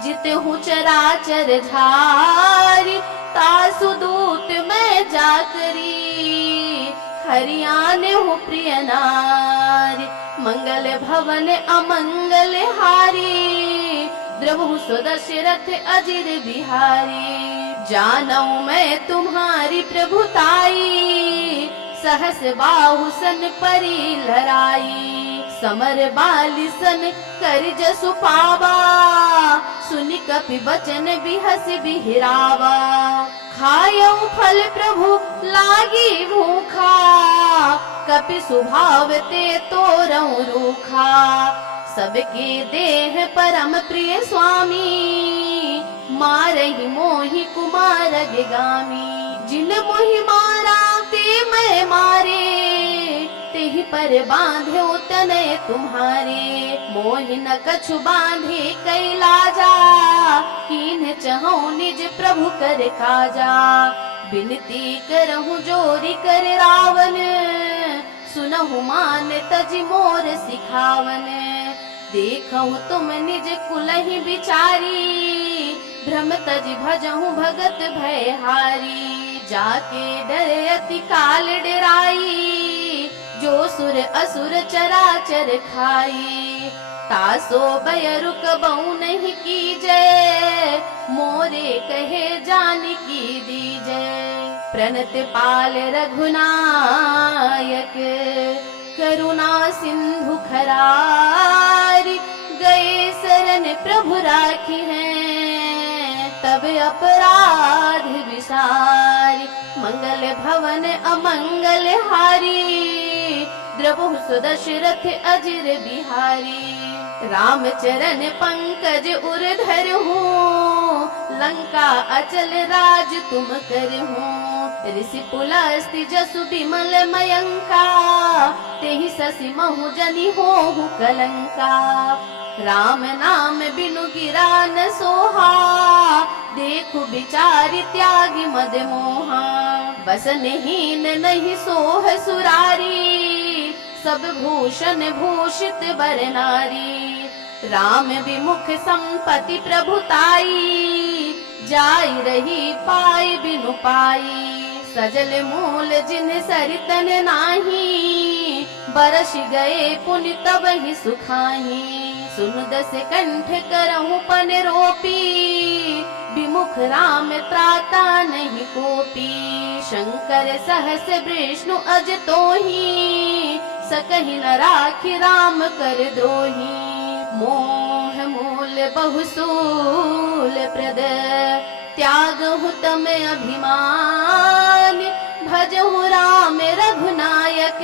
जितहु चराचर झारी। तासु दूत मैं जाकरी, हरियाने हूँ प्रिय नारी। मंगल भवन अमंगल हारी, द्रवहु सुदशरथ अजिर बिहारी। जानऊ मैं तुम्हारी प्रभुताई, सहस बाहु सन परी लराई। समर बाली सन कर जसु पावा, सुनि कपि बचन बिहस बिहरावा। खायऊ फल प्रभु लागी भूखा, कपि सुभाव ते तोरऊ रूखा। सबके देह परम प्रिय स्वामी, मारहि मोहि कुमार गामी। जिन मोहि मारा ते मैं मारे, तेहि पर बांध्यो तनय तुम्हारे। मोहि न कछु बांधे कैलाजा, कीन्ह चहु निज प्रभु कर काजा। बिनती करहु जोरी कर रावण, सुनहु मान तज मोर सिखावन। देखहु तुम निज कुलहि बिचारी, भ्रम तज भजहु भगत भयहारी। जाके डर अति काल डराई, जो सुर असुर चराचर खाई। तासो भय रुकबऊ नहीं कीजय, मोरे कहे जानकी दीजय। प्रणत पाल रघुनायक, करुणा सिंधु खरारी। गए शरण प्रभु राखी हैं, तब अपराध विसारी, मंगल भवन अमंगल हारी, द्रवहु सुदशरथ अजिर बिहारी। रामचरण पंकज उरधर हूँ, लंका अचल राज तुम करहूँ। ऋषि पुलस्ति जसु विमल मयंका, तेहि ससि महु जनि होहु कलंका। राम नाम बिनु गिरा न सोहा, देखु बिचारी त्यागी मद मोहा। बसनहीन नहीं सोह सुरारी, सब भूषण भूषित बर नारी। राम विमुख संपत्ति प्रभुताई, जाई रही पाई बिनु पाई। सजल मूल जिन सरितन नाही, बरस गए पुनि तब ही सुखाही। सुन दस कंठ करहु पन रोपी, विमुख राम त्राता नहीं कोपी। शंकर सहस विष्णु अज तोही, सकहि न राखि राम कर द्रोही। मोह मूल बहुसूल प्रद, त्यागहु तम अभिमान। भजहु राम रघुनायक,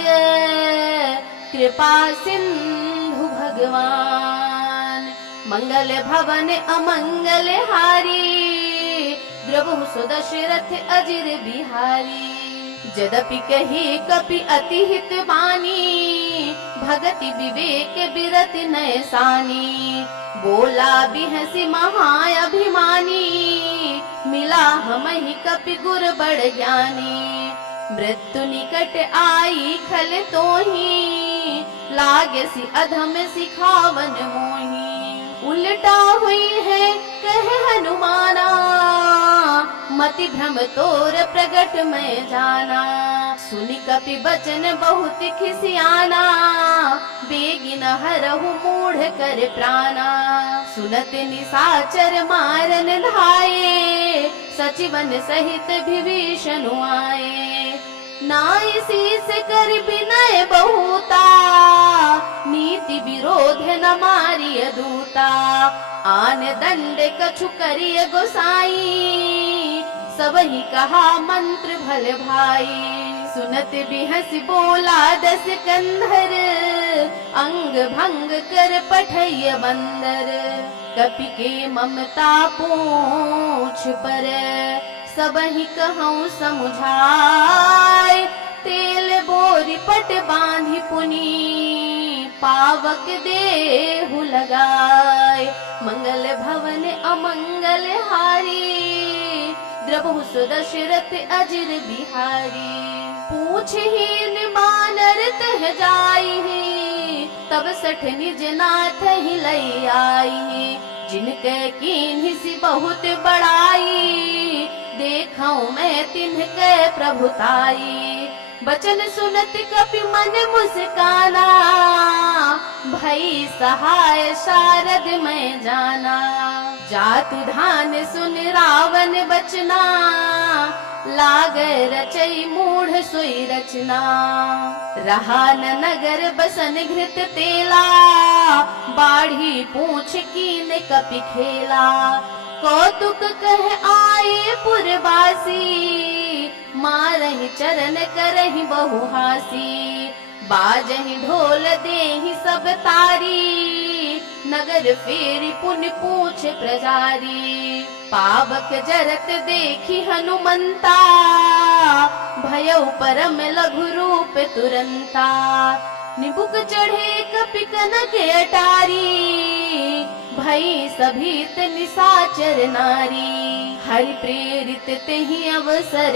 कृपा सिंधु भगवान। मंगल भवन अमंगल हारी, द्रवहु सुदशरथ अजिर बिहारी। जदपि कही कपि अति हित बानी, भगति विवेक बिरति नय सानी। बोला बिहसी महाअभिमानी, मिला हमहि कपि गुर बड़ ज्ञानी। मृत्यु निकट आई खल तोही, लागसी अधम सिखावन मोही। उल्टा हुई है कह हनुमाना, मति भ्रम तोर प्रगट में जाना। सुनि कपि बचन बहुत खिसियाना, बेगिन हरहु मूढ़ कर प्राणा। सुनत निसाचर मारन धाये, सचिवन सहित विभीषण आए। नाय शीस कर विनय बहुता, नीति विरोध न मारिय दूता। आन दंड कछु करिय गोसाई, सबहि कहा मंत्र भल भाई। सुनत बिहस बोला दस कंधर, अंग भंग कर पठय बंदर। कपि के ममता पूछ पर, सबहि कहूँ समुझाय। तेल बोरी पट बांधि पुनि, पावक देहु लगाए। मंगल भवन अमंगल हारी, द्रवहु सुदशरथ अजिर बिहारी। पूछहीन बानर तह जाई, तब सठ निज नाथ ही लई आई। जिनके कीन्हि सी बहुत बड़ाई, देखऊं मैं तिन्हके प्रभुताई। बचन सुनत कपि मन मुस्काना, भई सहाय शारद में जाना। जातु धान सुन रावण बचना, लागे रचई मूढ़ सोई रचना। रहा न नगर बसन घृत तेला, बाढ़ी पूछ कीन कपि खेला। कौतुक कह आए पुरवासी, मारहि चरण करहि बहुहासी। बाजहि ढोल देहि सब तारी, नगर फेरी पुन पूछ प्रजारी। पावक जरत देखी हनुमंता, भयउ परम लघु रूप तुरंता। निबुक चढ़े कपि कनक अटारी, भई सभीत निसाचर नारी। हरि प्रेरित तेहि अवसर,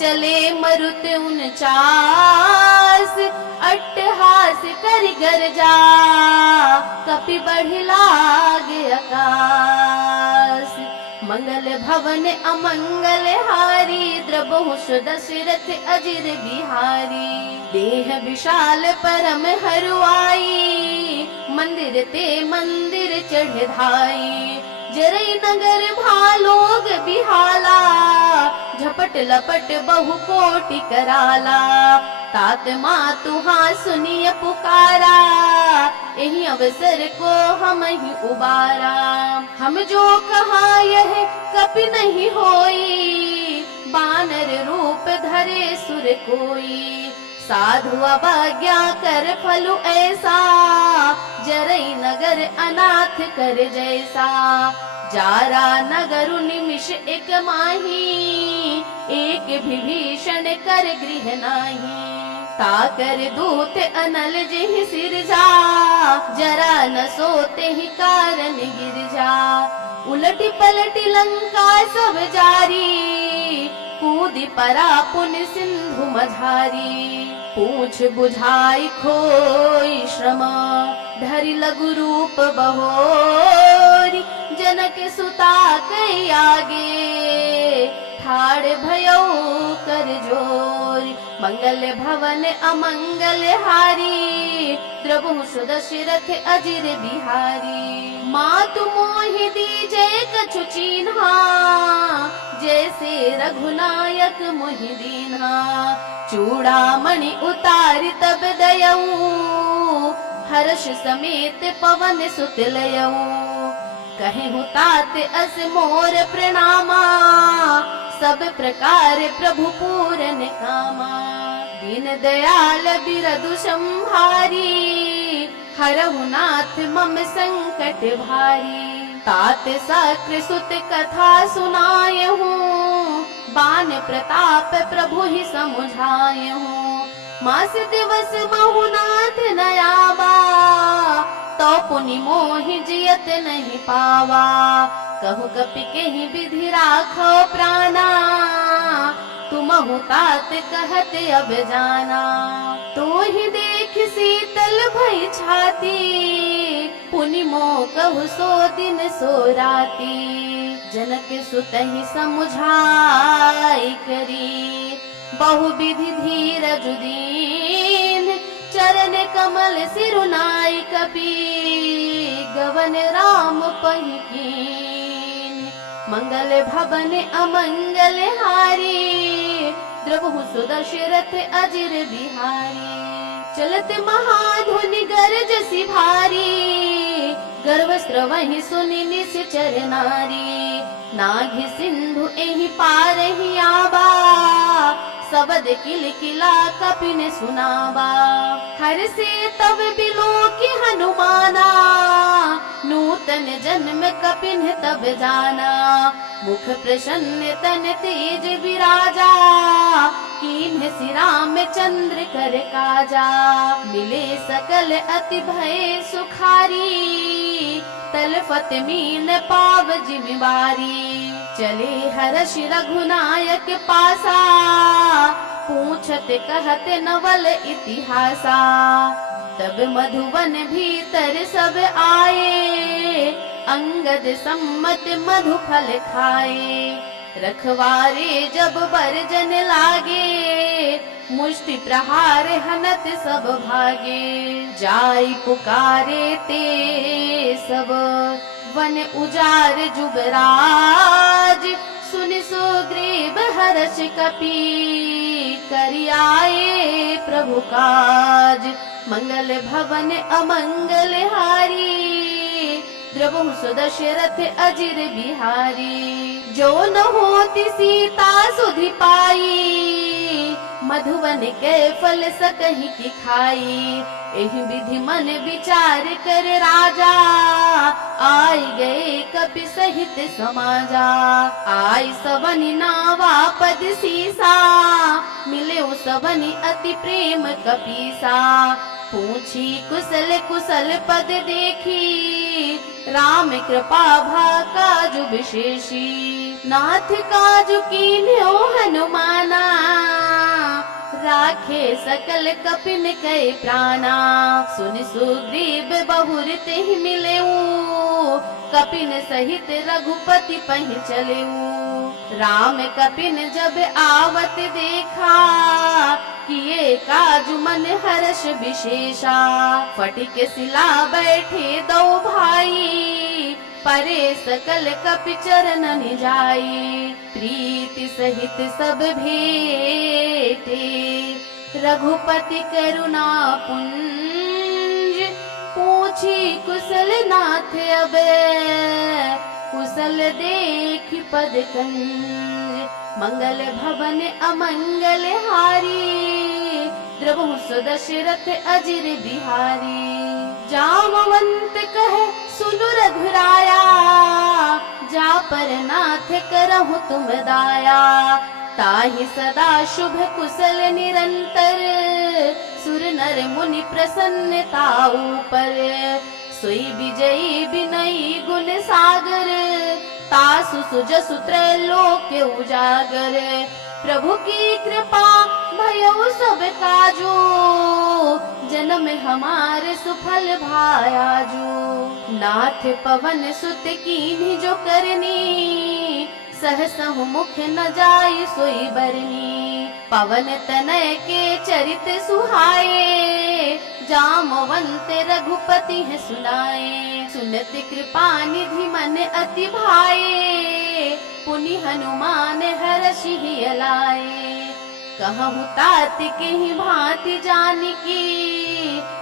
चले मरुत 49। अट्टहास करि गरजा, कपि बढ़ि लागे आकाश। मंगल भवन अमंगल हारी, द्रवहु सुदशरथ अजिर बिहारी। देह विशाल परम हरुआई, मंदिर ते मंदिर चढ़ धाई। जरई नगर भालोग बिहाला, झपट लपट बहु कोटि कराला। तात मातु हाँ सुनिय पुकारा, यही अवसर को हम ही उबारा। हम जो कहा यह कपि नहीं होई, बानर रूप धरे सुर कोई। साधु अवज्ञा कर फलु ऐसा, जरई नगर अनाथ कर जैसा। जारा नगरु निमिष एक माही, एक विभीषण कर गृह नाही। ताकर दूत अनल जिहि सिरजा, जरा न सोते ही कारण गिर जा। उलटी पलटी लंका सब जारी, कूदी परा पुन सिंधु मझारी। पूछ बुझाई खोई श्रम, धरि लघु रूप बहोरी। जनक सुता कई आगे, ठाड़ भयो कर जोरी। मंगल भवन अमंगल हारी, द्रवहु सुदशरथ अजिर बिहारी। मातु मोहि दीजे कछु चीन्हा, जैसे रघुनायक मोहि दीन्हा। चूड़ामणि उतारि तब दयऊ, हर्ष समेत पवन सुत लयऊ। कहु तात अस मोर प्रणामा, सब प्रकार प्रभु पूरन कामा। दीन दयाल बिरदु संहारी, हरहु नाथ मम संकट भारी। तात सक्र सुत कथा सुनायहु, बान प्रताप प्रभु ही समुझायहु। मास दिवस महु नाथ नयावा, तो पुनि मोहि जियत नहीं पावा। कहु कपि केहि विधि राखो प्राणा, तुमहु तात कहत अब जाना। तो ही देख शीतल भई छाती, पुनि मोह कहु सो दिन सो राती। जनक सुतहि समुझाई करी, बहु विधि धीरज दीन। चरण कमल सिरुनाई कपि, गवन राम पहि कीन। मंगल भवन अमंगल हारी, द्रवहु सुदशरथ अजिर बिहारी। चलत महाधुनि गरजसि भारी, गर्व स्रवहि सुनि निश्चर नारी। नाघि सिंधु एहि पारहि आबा, सबद किल किला कपिन सुनावा। हर से तब बिलो की हनुमाना, नूतन जन्म कपिन तब जाना। मुख प्रसन्न तन तेज विराजा, कीन्ह सि रामचंद्र कर काजा। मिले सकल अति भय सुखारी, तलफत मीन पाव जिम्मेवारी। चले हर्ष रघुनायक पासा, पूछत कहत नवल इतिहासा। तब मधुवन भीतर सब आए, अंगद सम्मत मधु फल खाए। रखवारे जब बरजन लागे, मुष्टि प्रहार हनत सब भागे। जाई पुकारे ते सब, वन उजार जुबराज। सुनि सुग्रीव हर्ष कपि, करियाए प्रभु काज। मंगल भवन अमंगल हारी, द्रवहु सुदशरथ अजिर बिहारी। जो न होती सीता सुधि पाई, मधुवन के फल सकहि की खाई। एहि विधि मन विचार कर राजा, आई गए कपि सहित समाजा। आई सबनि नावा पद सीसा, मिले सबनि अति प्रेम कपीसा। पूछी कुशल कुशल पद देखी, राम कृपा भा काजु विशेषी। नाथ काजु कीन्ह्यो हनुमाना, राखे सकल कपिन कै प्राणा। सुनि सुग्रीव बहुर तेहि मिलेऊ, कपिन सहित रघुपति पहि चलेऊ। राम कपिन जब आवत देखा, किए काजु मन हर्ष विशेषा। फटिक सिला बैठे दो भाई, परे सकल कपि चरणन जाई। प्रीति सहित सब भेटे, रघुपति करुणा पुंज। पूछ पूछी कुशल नाथ अबे, कुशल देख पद कंज, मंगल भवन अमंगल हारी, द्रवहु सुदशरथ अजिर बिहारी। जामवंत कहे सुनु रघुराया, जा पर नाथ करहु तुम दाया, ताहि सदा शुभ कुशल निरंतर, सुर नर मुनि प्रसन्नताऊ पर। सोई विजयी विनयी गुण सागर, तासु सुजसु त्रैलोक उजागर। प्रभु की कृपा भयउ सब काजू, जन्म हमारे सुफल भायाजू। नाथ पवन सुत कीन्ही जो करनी, सहसहु मुख न जाय सोई बरनी। पवन तनय के चरित सुहाए, जामवंत रघुपति है सुनाए। सुनति कृपा निधि मन अति भाए, पुनि हनुमान हरषि लाए। कहु तात केहि भांति जानकी,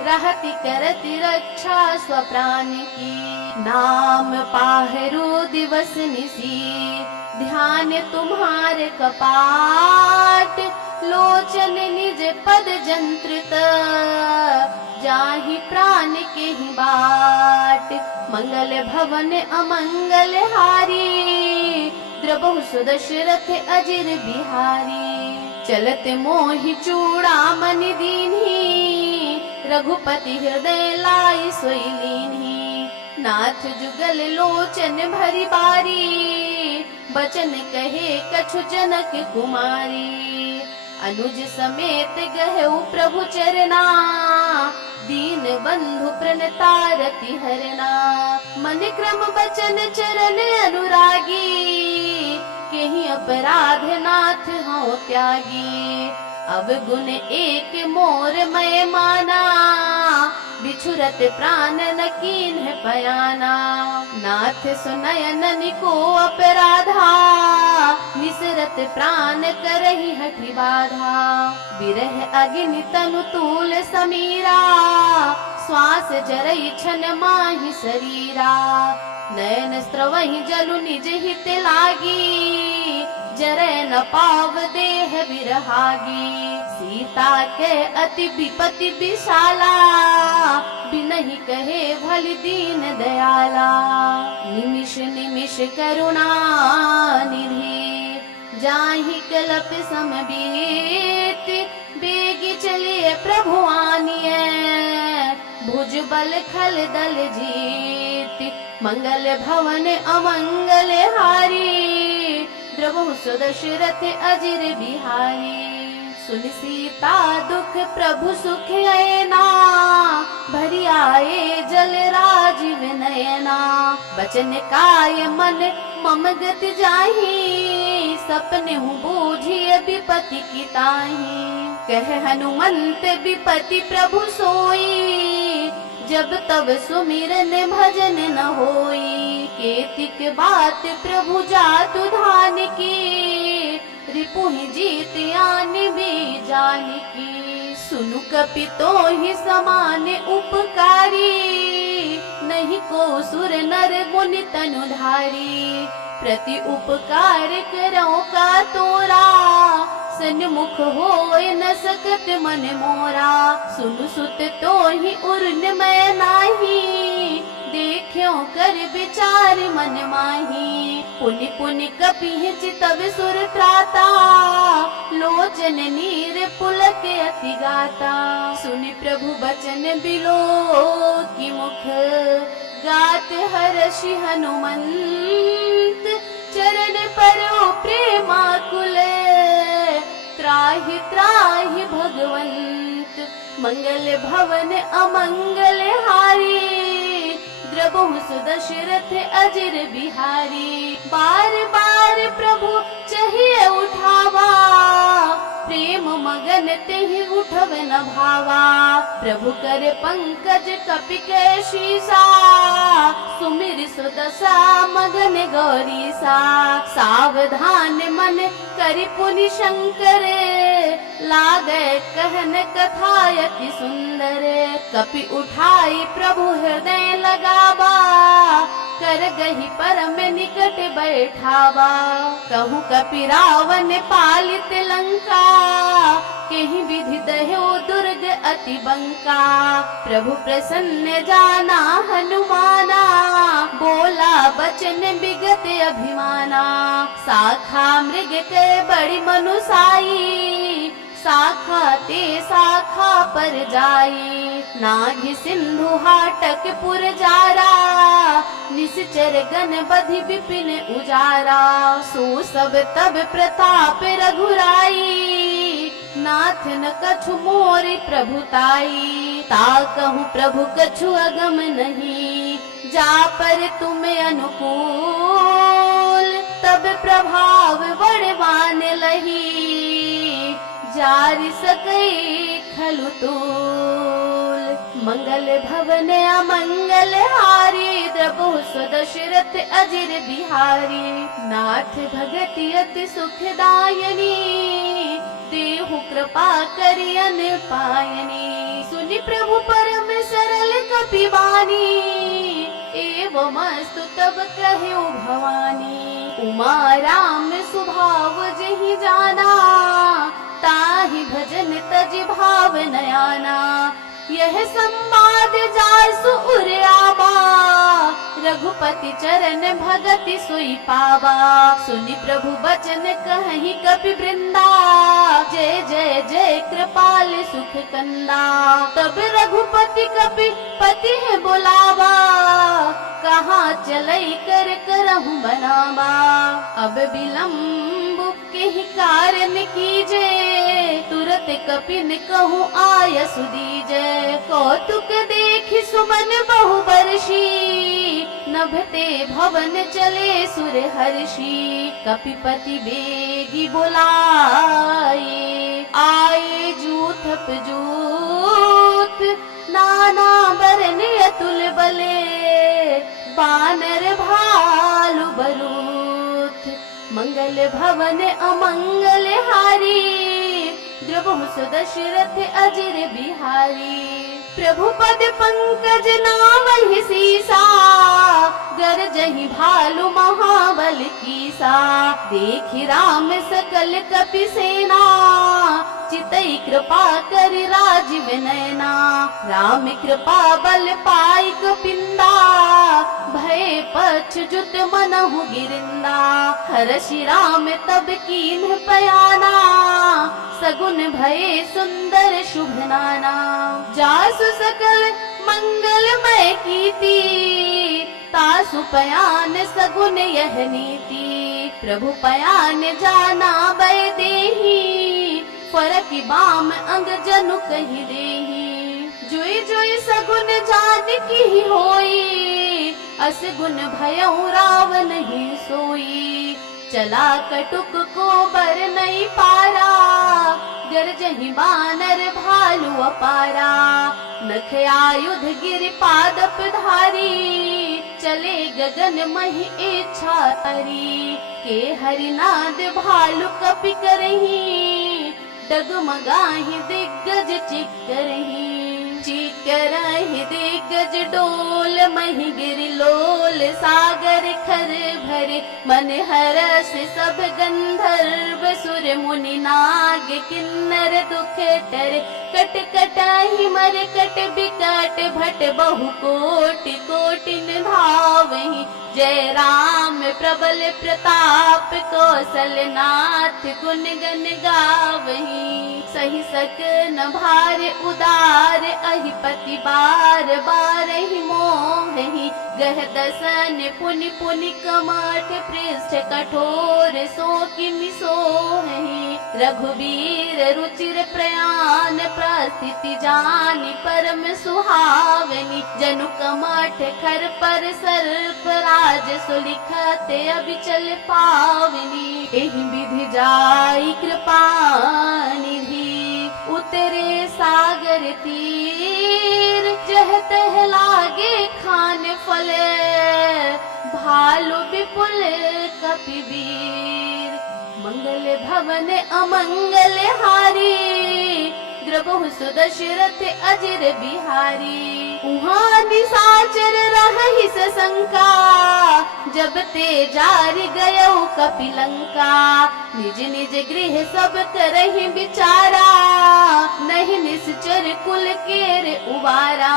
रहति करति रक्षा स्वप्राण की। नाम पाहरो दिवस निसी, ध्यान तुम्हारे कपाट। लोचन निज पद जंत्रित, जाहि प्राण के ही बाट। मंगल भवन अमंगल हारी, द्रवहु सुदशरथ अजिर बिहारी। चलत मोहि चूड़ामणि दीन्ही, रघुपति हृदय लाई सोई लीन्ही। नाथ जुगल लोचन भरी बारी, बचन कहे कछु जनक कुमारी। अनुज समेत गहु प्रभु चरना, दीन बंधु प्रणतारति हरना। मन क्रम बचन चरण अनुरागी, केहि अपराध नाथ हौ त्यागी। अवगुण एक मोर मैं माना, बिछुरत प्राण न कीन्ह पयाना। नाथ सुनयन को अपराधा, निसरत प्राण करहि हठि बाधा। विरह अग्नि तनु तूल समीरा, श्वास जरई छन माहि शरीरा। नयन स्रवहि जलु निज हित लागी, जरै न पाव देह विरहागी। सीता के अति विपति विशाला, बिनहि कहे भलि दीन दयाला। निमिष निमिष करुणा निधि, जाहि कलप सम बीत। बेगी चलिए प्रभु आनिए, भुज बल खल दल जीत। मंगल भवन अमंगल हारी, द्रवहु सुदशरथ अजिर बिहारी। सुन सीता दुख प्रभु सुख ऐना, भरी आए जल राजीव नयना। बचन काय मन मम गति जाहि, सपने हूँ बूझिए विपति की ताहि। कह हनुमंत विपति प्रभु सोई, जब तब सुमिरन भजन न होई। केतिक बात प्रभु जातु धान की, रिपुहि जीत आन भी जानकी। सुनु कपि तोहि समान उपकारी, नहीं को सुर नर मुनि तनुधारी। प्रति उपकार करो का तोरा, सन्मुख होय न सकत मन मोरा। सुनु सुत तोहि उर्न मैं नाही, देख्यो कर विचार मन माही। पुनि पुनि कपि चितव सुर त्राता, लोचन नीर पुलक अति गाता। सुनि प्रभु बचन बिलो की मुख, गात हर्षि हनुमंत। चरण परो प्रेमाकुल, त्राहि त्राहि भगवंत। मंगल भवन अमंगल हारी, द्रवहु सुदशरथ अजिर बिहारी। बार बार प्रभु चाहिए उठावा, प्रेम मगन तेहि उठव न भावा। प्रभु करे पंकज कपि के शीसा, सुमिर सुदशा मगन गौरीसा। सावधान मन करि पुनि शंकर, लागे कहन कथा अति सुंदर। कपि उठाई प्रभु हृदय लगावा, कर गही परम निकट बैठावा। कहूँ कपि रावण पालित लंका, केहि विधि दह्यो दुर्ग अति बंका। प्रभु प्रसन्न जाना हनुमाना, बोला बचन विगत अभिमाना। शाखा मृग के बड़ी मनुसाई, शाखा ते शाखा पर जाई। नाघि सिंधु हाटक पुर जारा, निश्चर गण बधि विपिन उजारा। सो सब तब प्रताप रघुराई, नाथ न कछु मोरि प्रभुताई। ता कहूँ प्रभु कछु अगम नहीं, जा पर तुम्हें अनुकूल। तब प्रभाव बड़वान लही, जारि सकई खलु तूल। मंगल भवन अमंगल हारी, द्रबहु सुदशरथ अजिर बिहारी। नाथ भगति अति सुखदायनी, देहु कृपा करि अन पायनी। सुनि प्रभु परम सरल कपि बानी, एवमस्तु तब कह्यो भवानी। उमा राम सुभाव जहि जाना, ताहि भजन तज भाव नयाना। यह संवाद जासु उर आवा, रघुपति चरण भगति सोई पावा। सुनि प्रभु बचन कहि कपि वृंदा, जय जय जय कृपाल सुख कंदा। तब रघुपति कपि पति है बुलावा, कहाँ चलई कर करहु बनावा। अब विलम्ब केहि कारण कीजे, तुरत कपिन कहूँ आयसु दीजे। कौतुक देखि सुमन बहु बरसी, नभते भवन चले सुर हर्षि। कपिपति बेगी बुलाए, आए जूथप जूथ, नाना बरन अतुल बले। बानर भालु बरूथ, मंगल भवन अमंगल हारी। द्रबहु सुदशरथ अजिर बिहारी। प्रभु पद पंकज नावहि सीसा, गरजहि भालु महाबल कीसा। देखि राम सकल कपि सेना, चितई कृपा करि राजीव नयना। राम कृपा बल पाई कपिंदा, भय पछ जुत मनहु गिरिंदा। हर्षि राम तब कीन्ह पयाना, सगुन भये सुंदर शुभ नाना। जासु सकल मंगलमय कीर्ति, तासु पयान सगुन यह नीति। प्रभु पयान जाना बय देहि, फरक बाम अंग जनु कहि देहि। जोई जोई सगुन जान की होई, असगुन भयउ रावण ही सोई। चला कटुक को बर नहीं पारा, गरजहि बानर भालु अपारा। नख आयुध गिर पादप धारी, चले गगन महि इच्छा हरी। के हरिनाद भालु कपि करही, डगमगाहि दिग्गज चिक्करही। चिक्करहि दिग्गज डोल, महि गिर लोल सागर खर भरे। मन हरस सब गंधर्व सुर मुनि नाग किन्नर दुख टरे। कट कटाहि मर कट बिकट भट बहु कोटि कोटिन धावहि। जय राम प्रबल प्रताप कौशल नाथ गुण गन गावहि। सही सक न भार उदार अहिपति बार बारहि मोहि। गह दसन पुनि पुनि कमठ पृष्ठ कठोर सो किमि सोहि। रघुवीर रुचिर प्रयान प्रस्थिति जानि परम सुहावनी। जनु कमठ खर पर सर्प राज सुलिखते अबिचल पावनी। एहि विधि जाई कृपा निधि, उतरे सागर तीर, जह तह लागे खान फले, भालु विपुल कपिवीर। मंगल भवन अमंगल हारी, द्रबहु सुदशरथ अजिर बिहारी। उहाँ निशाचर रहहि सशंका, जब ते जारि गयौ कपिलंका। निज निज गृह सब करहि विचारा, नहीं निश्चर कुल केर उबारा।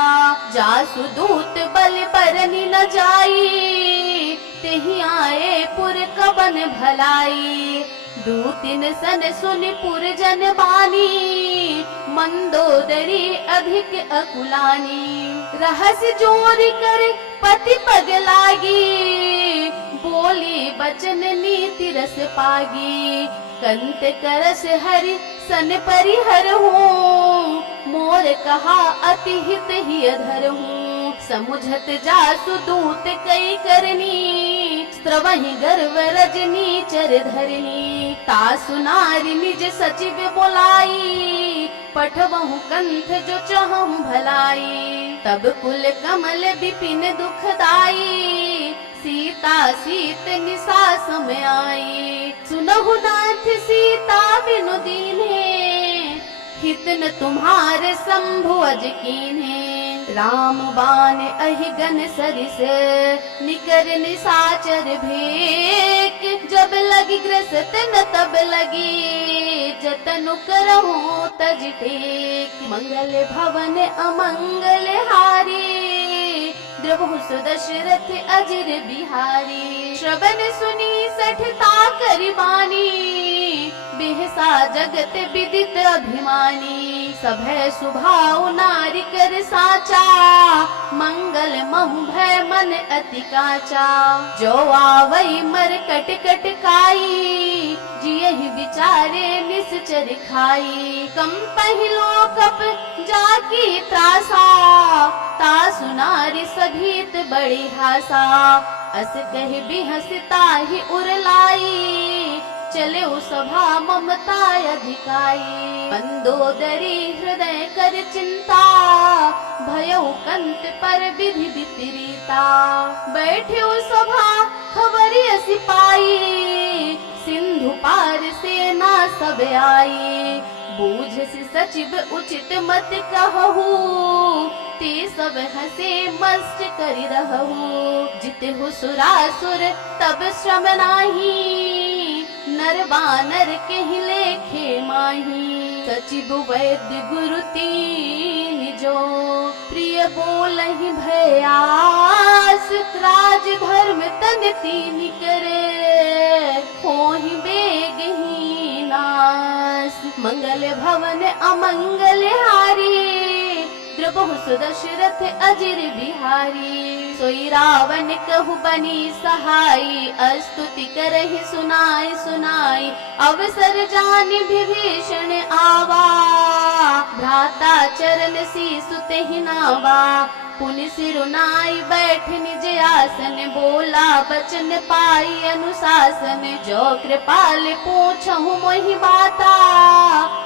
जासु दूत बल बरनि न जाई, तेहि आए पुर कवन भलाई। दूतिन सन सुनि पुर जन बानी, मंदोदरी अधिक अकुलानी। रहस्य जोरि कर पति पग लागी, बोली बचन नीति रस पागी। कंत करस हरि सन परिहर हूँ, मोर कहा अति हित ही अधर हूँ। समुझत जासु दूत कई करनी, स्त्रवहि गर्व रजनी चर धरनी। तासु नारी निज सचिव बोलाई, पठवहु कंठ जो चहम भलाई। तब कुल कमल विपिन दुखदाई, सीता सीत निशा समय आई। सुनहु नाथ सीता बिनु दीन्हे, हित न तुम्हारे शंभु अज कीन्हे। राम बाण अहिगन सरिस, निकर निशाचर भेक। जब लगी ग्रसत न तब लगी, जतनु करहु तज टेक। मंगल भवन अमंगल हारी, द्रबहु सुदशरथ अजिर बिहारी। श्रवण सुनी सठता करि बानी, बिहसा जगत विदित अभिमानी। सभय सुभाव नारी कर साचा, मंगल महु भय मन अति काचा। जो आवई मर कट कट काई, जियहि विचारे निश्चर खाई। कम पहिलो कप जाकी त्रासा, तासु नारी सभीत बड़ी हासा। अस कहि बिहसता ही उरलाई, चले सभा ममता अधिकाई। मंदोदरी हृदय कर चिंता, भयउ कंत पर विधि विपरीता। बैठे सभा खबरिय सिपाही, सिंधु पार सेना सब आई। बूझ सचिव उचित मत कहू, ते सब हसे मस्त करि रहू। जितहु सुरासुर तब श्रम नाही, नर बानर केहि लेखे माही। सचिव वैद्य गुरु तीन जो, प्रिय बोलहि भयास। राज धर्म तन तीन करे, खोहि बेगहि नास। मंगल भवन अमंगल हारी, द्रबहु सुदशरथ अजिर बिहारी। सोई रावण कहु बनी सहाई, स्तुति करहि सुनाई सुनाई। अवसर जानि विभीषण आवा, भ्राता चरण सीसु तेहि नावा। पुनि सिरुनाई बैठ निज आसन, बोला बचन पाई अनुशासन। जो कृपाल पूछहु मोहि बाता,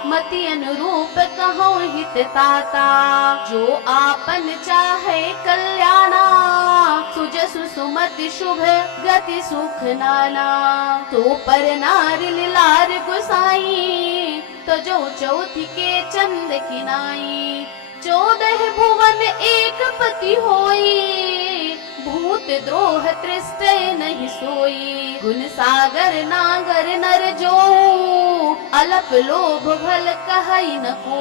मति अनुरूप कहूँ हित ताता। जो आपन चाहे कल्याणा, सुजसु सुमति शुभ गति सुख नाना। तो पर नारी लार गुसाई, तो जो चौथी के चंद किनाई। 14 भुवन एक पति होई, भूत द्रोह त्रिष्ट नहीं सोई। गुण सागर नागर नर जो, अलप लोभ भल कहई न को।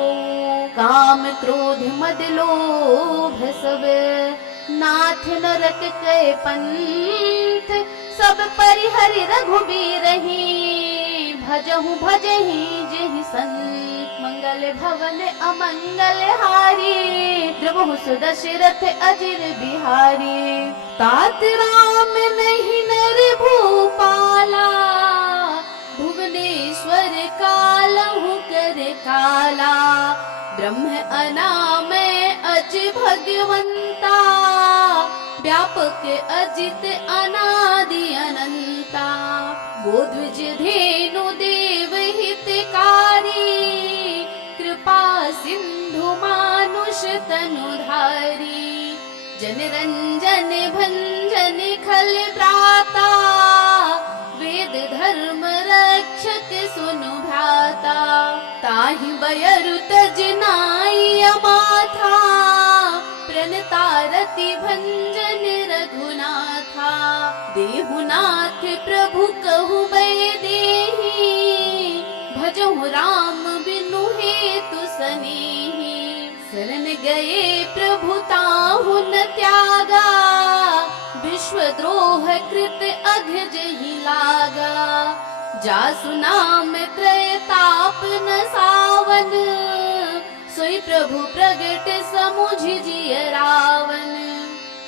काम क्रोध मद लोभ सब, नाथ नरक के पंथ। सब परिहरि रघुबीरहि, भजहु भजहि जेहि संत। मंगल भवन अमंगल हारी, द्रबहु सुदशरथ अजिर बिहारी। तात राम नहीं नर भूपाला, भुवनेश्वर कालहु कर काला। ब्रह्म अनामय अज भगवंता, व्यापक अजित अनादि अनंता। गोद्विज धेनु देव हितकारी, कृपा सिंधु तनुधारी। जन रंजन भंजन खल त्राता, वेद धर्म रक्षक सुनु भ्राता। ताहि बयरु तज नाई अमाथा, प्रणतारति भंजन रघुनाथा। देहुनाथ प्रभु कहु बै देहि, भजहु राम बिनु हेतु सनेहि। शरण गए प्रभु ताहु न त्यागा, विश्वद्रोह कृत अघ जहि लागा। जासु नाम त्रयताप न सावन, सोई प्रभु प्रगट समुझ जिय रावण।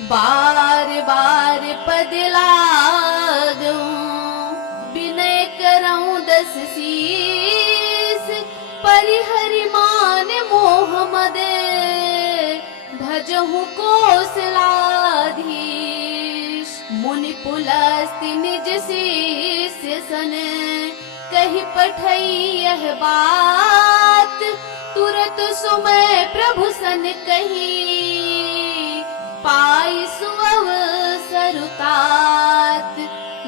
बार बार पद लागूं, विनय करऊं दस शीस। परिहरि मान मोह मद, भजहु कौशलाधीश। मुनि पुलस्त्य निज शिष्य सन, कहि पठई यह बात। तुरत सुमय प्रभु सन कही, पाई सुअवसर तात।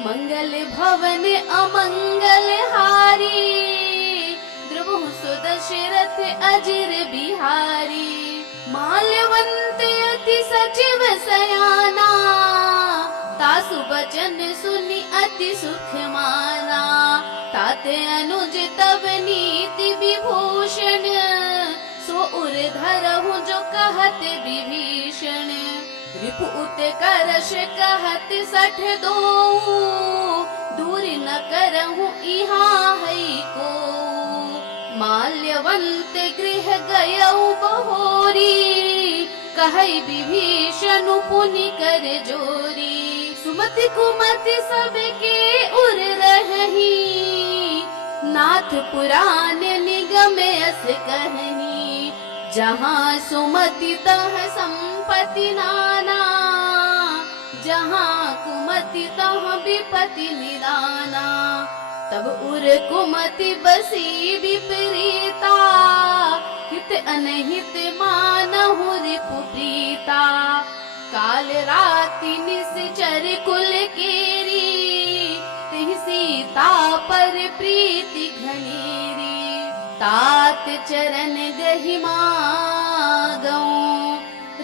मंगल भवन अमंगल हारी, द्रुवहु सुदशरथ अजिर बिहारी। माल्यवंत अति सचिव सयाना, तासु बचन सुनि अति सुख माना। ताते अनुज तब नीति विभूषण, सो उर धरहु जो कहत विभीषण। रिपु उत्कर्ष कहत 62, दूर न करहु इहाँ है को। माल्यवंत गृह गयउ बहोरी, कहै विभीषण पुनि कर जोरी। सुमति कुमति सबके उर रहही, नाथ पुराण निगम यस कहही। जहाँ सुमति तह संपत्ति नाना, जहाँ कुमति तह विपत्ति निदाना। तब उर कुमति बसी विपरीता, हित अनहित मानहु रिपु प्रीता। काल राति निश्चर कुल केरी, तिहि सीता पर प्रीति घनेरी। तात चरण गहि मागऊं,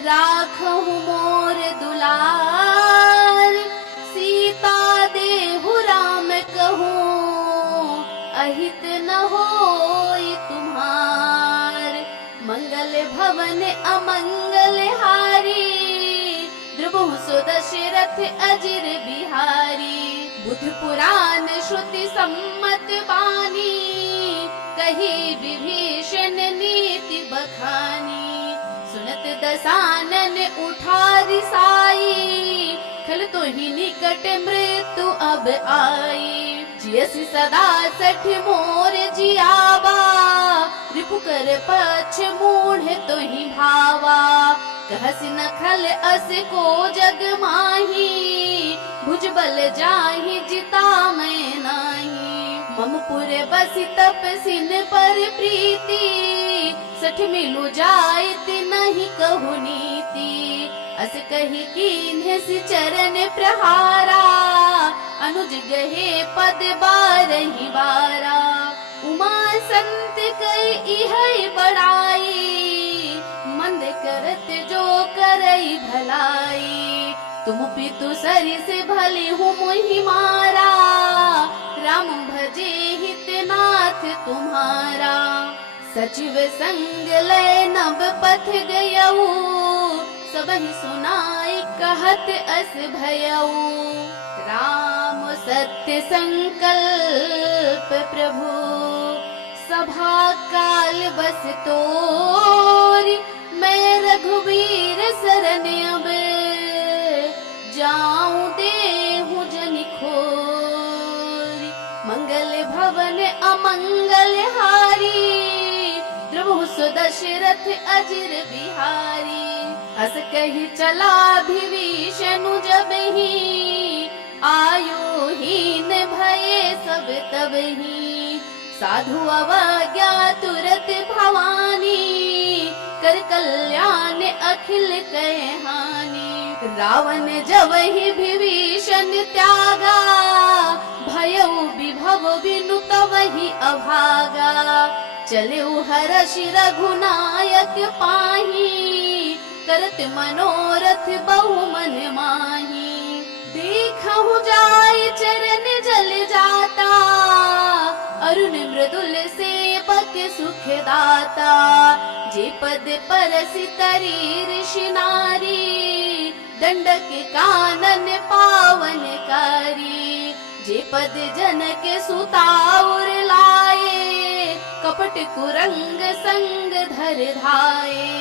राखहु मोर दुलार। सीता देहु राम कहूँ, अहित न होई तुम्हार। मंगल भवन अमंगल हारी, द्रुवहु सुदशरथ अजिर बिहारी। बुध पुराण श्रुति सम्मत बानी, कही विभीषण नीति बखानी। सुनत दसानन उठारी साई, खल तो ही निकट मृत्यु अब आई। जियसि सदा 60 मोर जियावा, रिपु कर पक्ष मूढ़ तो ही भावा। कहसि न खल अस को जग माही, भुजबल जाहि जिता मैं नाही। मम पुर बसि तपसिन पर प्रीति, 60 मिलु जाइत नहीं कहु नीति। अस कही कीन्हे सि चरण प्रहारा, अनुज गहे पद 12 बारा। उमा संत कई इहै बड़ाई, मंद करत जो करई भलाई। तुम पितु सरिस भली हूँ मुहि मारा, राम भजे हितनाथ तुम्हारा। सचिव संग लय नभ पथ गयऊ, सबहि सुनाई कहत अस भयऊ। राम सत्य संकल्प प्रभु, सभा काल बस तोरी। मैं रघुवीर शरण अब, जाऊं देहु जनि खोरी। मंगल भवन अमंगल हारी, द्रुवहु सुदशरथ अजिर बिहारी। अस कही चला विभीषण जबहि, आयु हीन भये सब तबहि। साधु अवज्ञा तुरत भवानी, कर कल्याण अखिल कहे हानि। रावण जब ही विभीषण त्यागा, भयउ विभव बिनु तवहि अभागा। चले हर्षि रघुनायक पाही, करत मनोरथ बहु मन माही। देखहु जाय चरण जल जाता, अरुण मृदुल सेवक सुख दाता। जे पद परसि तरी ऋषि नारी, दंडक कानन पावन कारी। जे पद जनक सुता उर लाए, कपट कुरंग संग धर धाये।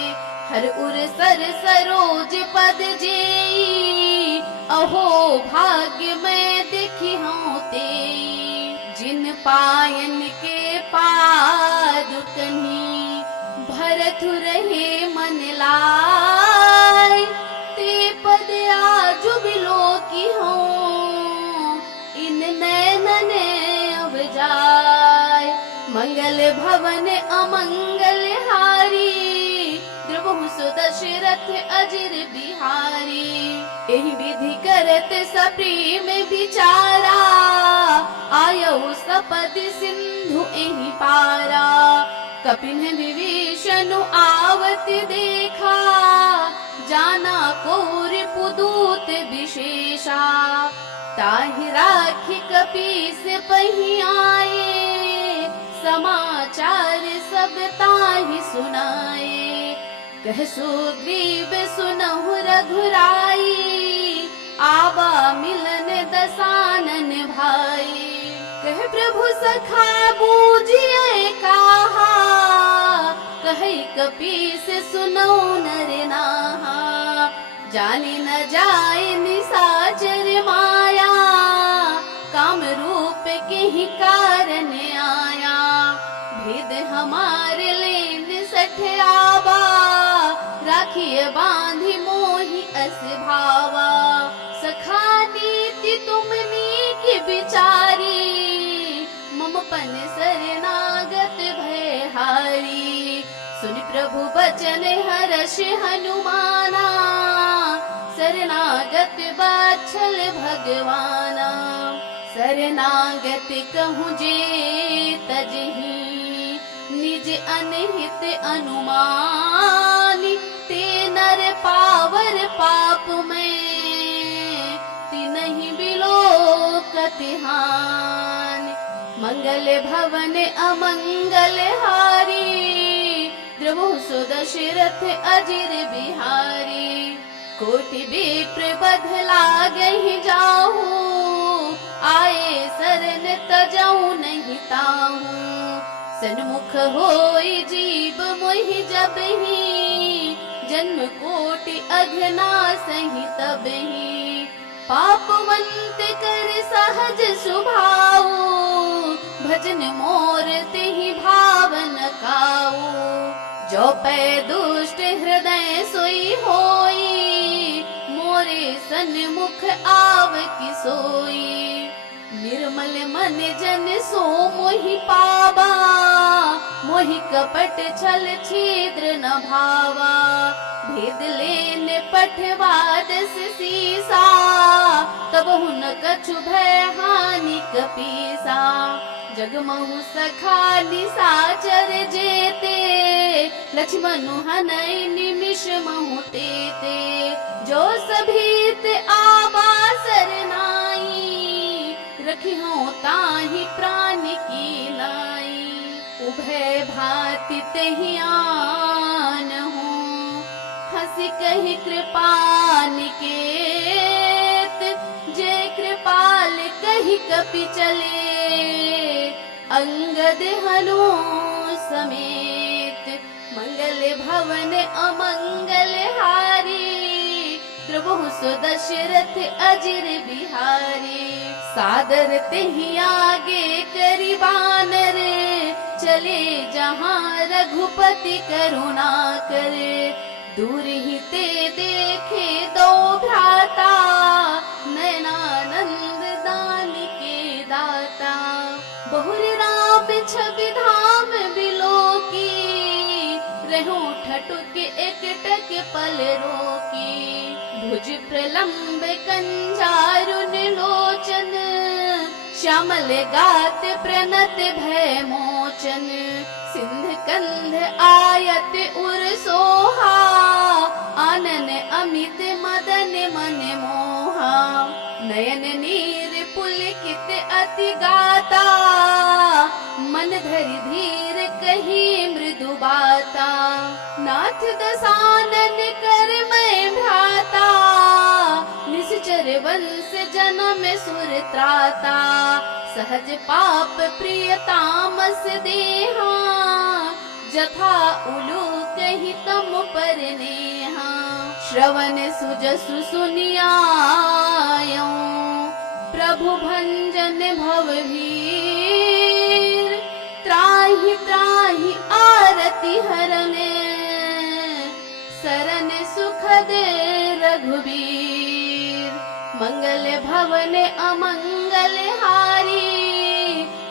हर उर सर सरोज पद जेई, अहो भाग्य मैं देखी हूँ तेई। जिन पायन के पादुकनी, भरत रहे मन लाय। ते पद आजु बिलो की हूँ, इन नैनन अब जाय। मंगल भवन अमंगल हारी, द्रवहु सुदशरथ अजिर बिहारी। एहि विधि करत सप्रेम विचारा, आयउ सपद सिंधु एहि पारा। कपिन विभीषण आवत देखा, जाना कोर पुदूत विशेषा। ताहि राखी कपीस पही आए, समाचार सब ताहि सुनाए। कह सुग्रीव सुनहु रघुराई, आवा मिलन दसानन भाई। कह प्रभु सखा बूझिए कहा, कहे कपीस सुनो नर नाहा। जानी न जाए निसाचर माया, काम रूप के ही कारण आया। भेद हमारे लेन सठ आवा, राखिए बांधी मोहि अस भावा। सखा नीति तुमनी की विचारी, मम पन शरणागत भयहारी। सुन प्रभु बचन हर्ष हनुमाना, शरणागत बाछल भगवाना। शरणागत कहूँ जे तजही, निज अनहित अनुमानी। ते नर पावर पाप में, तिनहि बिलो कतिहान। मंगल भवन अमंगल हारी, द्रवहु सुदशरथ अजिर बिहारी। कोटि विप्र बध लागहि जाहू, आए शरण तजऊ नहीं ताहू। सन्मुख होई जीव मोहि जबहि, जन्म कोटि अघना सही तबहि। पापवंत कर सहज सुभाऊ, भजन मोर तेहि भावन काऊ। जो पै दुष्ट हृदय सोई होई, मोरे सन्मुख आव की सोई। निर्मल मन जन सो मोहि पावा, मोहि कपट छल छिद्र न भावा। भेद लेन पठवा दस सीसा, तब हुन कछु भय हानि कपीसा। जगमहु सखा निसाचर जेते, लक्ष्मणु हनई निमिष महु तेते। जो सभीत आवा सरनाई, रखी हूँ ताहि प्राण की लाई। उभय भाति तेहि आन हूँ, हंसी कहि कृपा निकेत। जय कृपाल कहि कपि चले, अंगद हनु समेत। मंगल भवन अमंगल हारी, द्रवहु सुदशरथ अजिर बिहारी। सादर तेहि आगे करि बानर, चले जहाँ रघुपति करुणा करे। दूर ही ते देखे दो भ्राता, नयनानंद दान के दाता। बहुर राम छवि धाम बिलो की, कहूँ ठटुक एकटक पल रोकी, भुज प्रलम्ब कंजारुन लोचन, श्यामल गात प्रणत भय मोचन, सिंध कंध आयत उर सोहा, आनन अमित मदन मन मोहा, नयन नीर पुलकित अति गाता, मन धरि धीर कही मृदु बाता, नाथ दसानन कर मैं भ्राता, निश्चर वंश जन्म सुर त्राता, सहज पाप प्रिय तामस देहा, जथा उलू कही तम पर नेहा, श्रवण सुजसु सुनियायो, प्रभु भंजन भवभीर, त्राहि त्राहि आरती हरने, शरण सुख दे रघुबीर, मंगल भवन अमंगल हारी,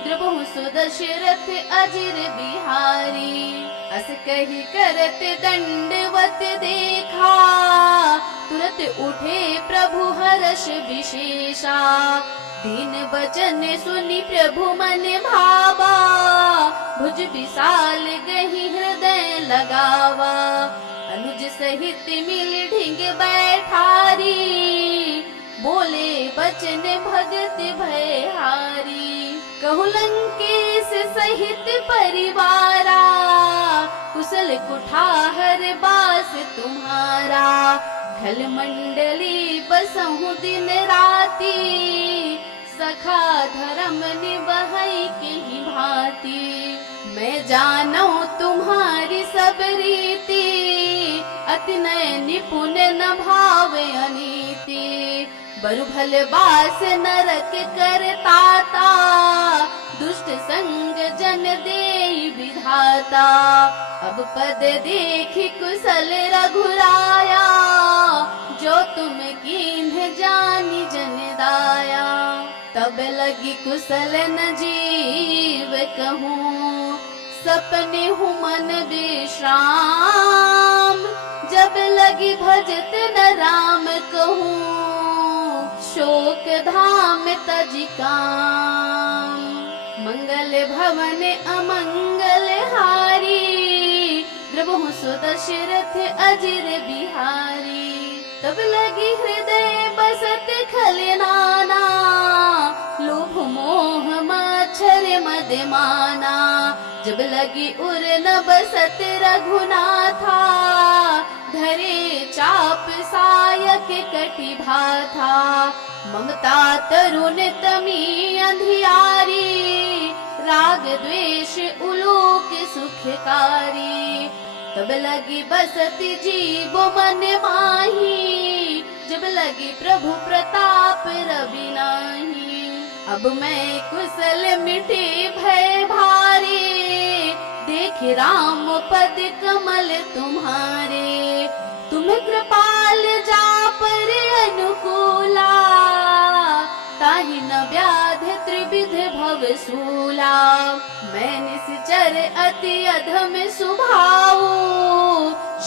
द्रबहु सुदशरथ अजिर बिहारी, अस कही करत दंडवत देखा, तुरत उठे प्रभु हर्ष विशेषा, दीन वचन सुनि प्रभु मन भावा, भुज विशाल गही हृदय लगावा, अनुज सहित मिल ढिंग बैठारी, बोले बचन भगत भयहारी, कहु लंकेश सहित परिवारा, कुशल कुठार बास तुम्हारा, खल मंडली बसहु दिन राती, सखा धर्म निभाई की भांति, मैं जानू तुम्हारी सब रीति, अति नय निपुण न भावे अनीति, बरु भल बास नरक करताता, दुष्ट संग जन देई विधाता, अब पद देखी कुशल रघुराया, जो तुम कीन्ह जानी जन दाया, तब लगी कुशल न जीव कहूँ, सपने हूँ मन विश्राम, जब लगी भजत न राम कहूँ, शोक धाम तज काम, मंगल भवन अमंगल हारी, द्रबहु सुदशरथ अजिर बिहारी, तब लगी हृदय बसत खल नाना, लोभ मोह मच्छर मद माना, जब लगी उर न बसत रघुनाथा, धरे चाप सायक कटि भाथा, ममता तरुण तमी अंधियारी, राग द्वेष उलोक सुखकारी, तब लगी बसती जीव मन माही, जब लगी प्रभु प्रताप रवि नाही, अब मैं कुशल मिटे भय भारी, देख राम पद कमल तुम्हारे, तुम कृपाल जा पर अनुकूला, ताहि न व्याध त्रिविध भव सूला, मैं निश्चर अति अधम सुभाऊ,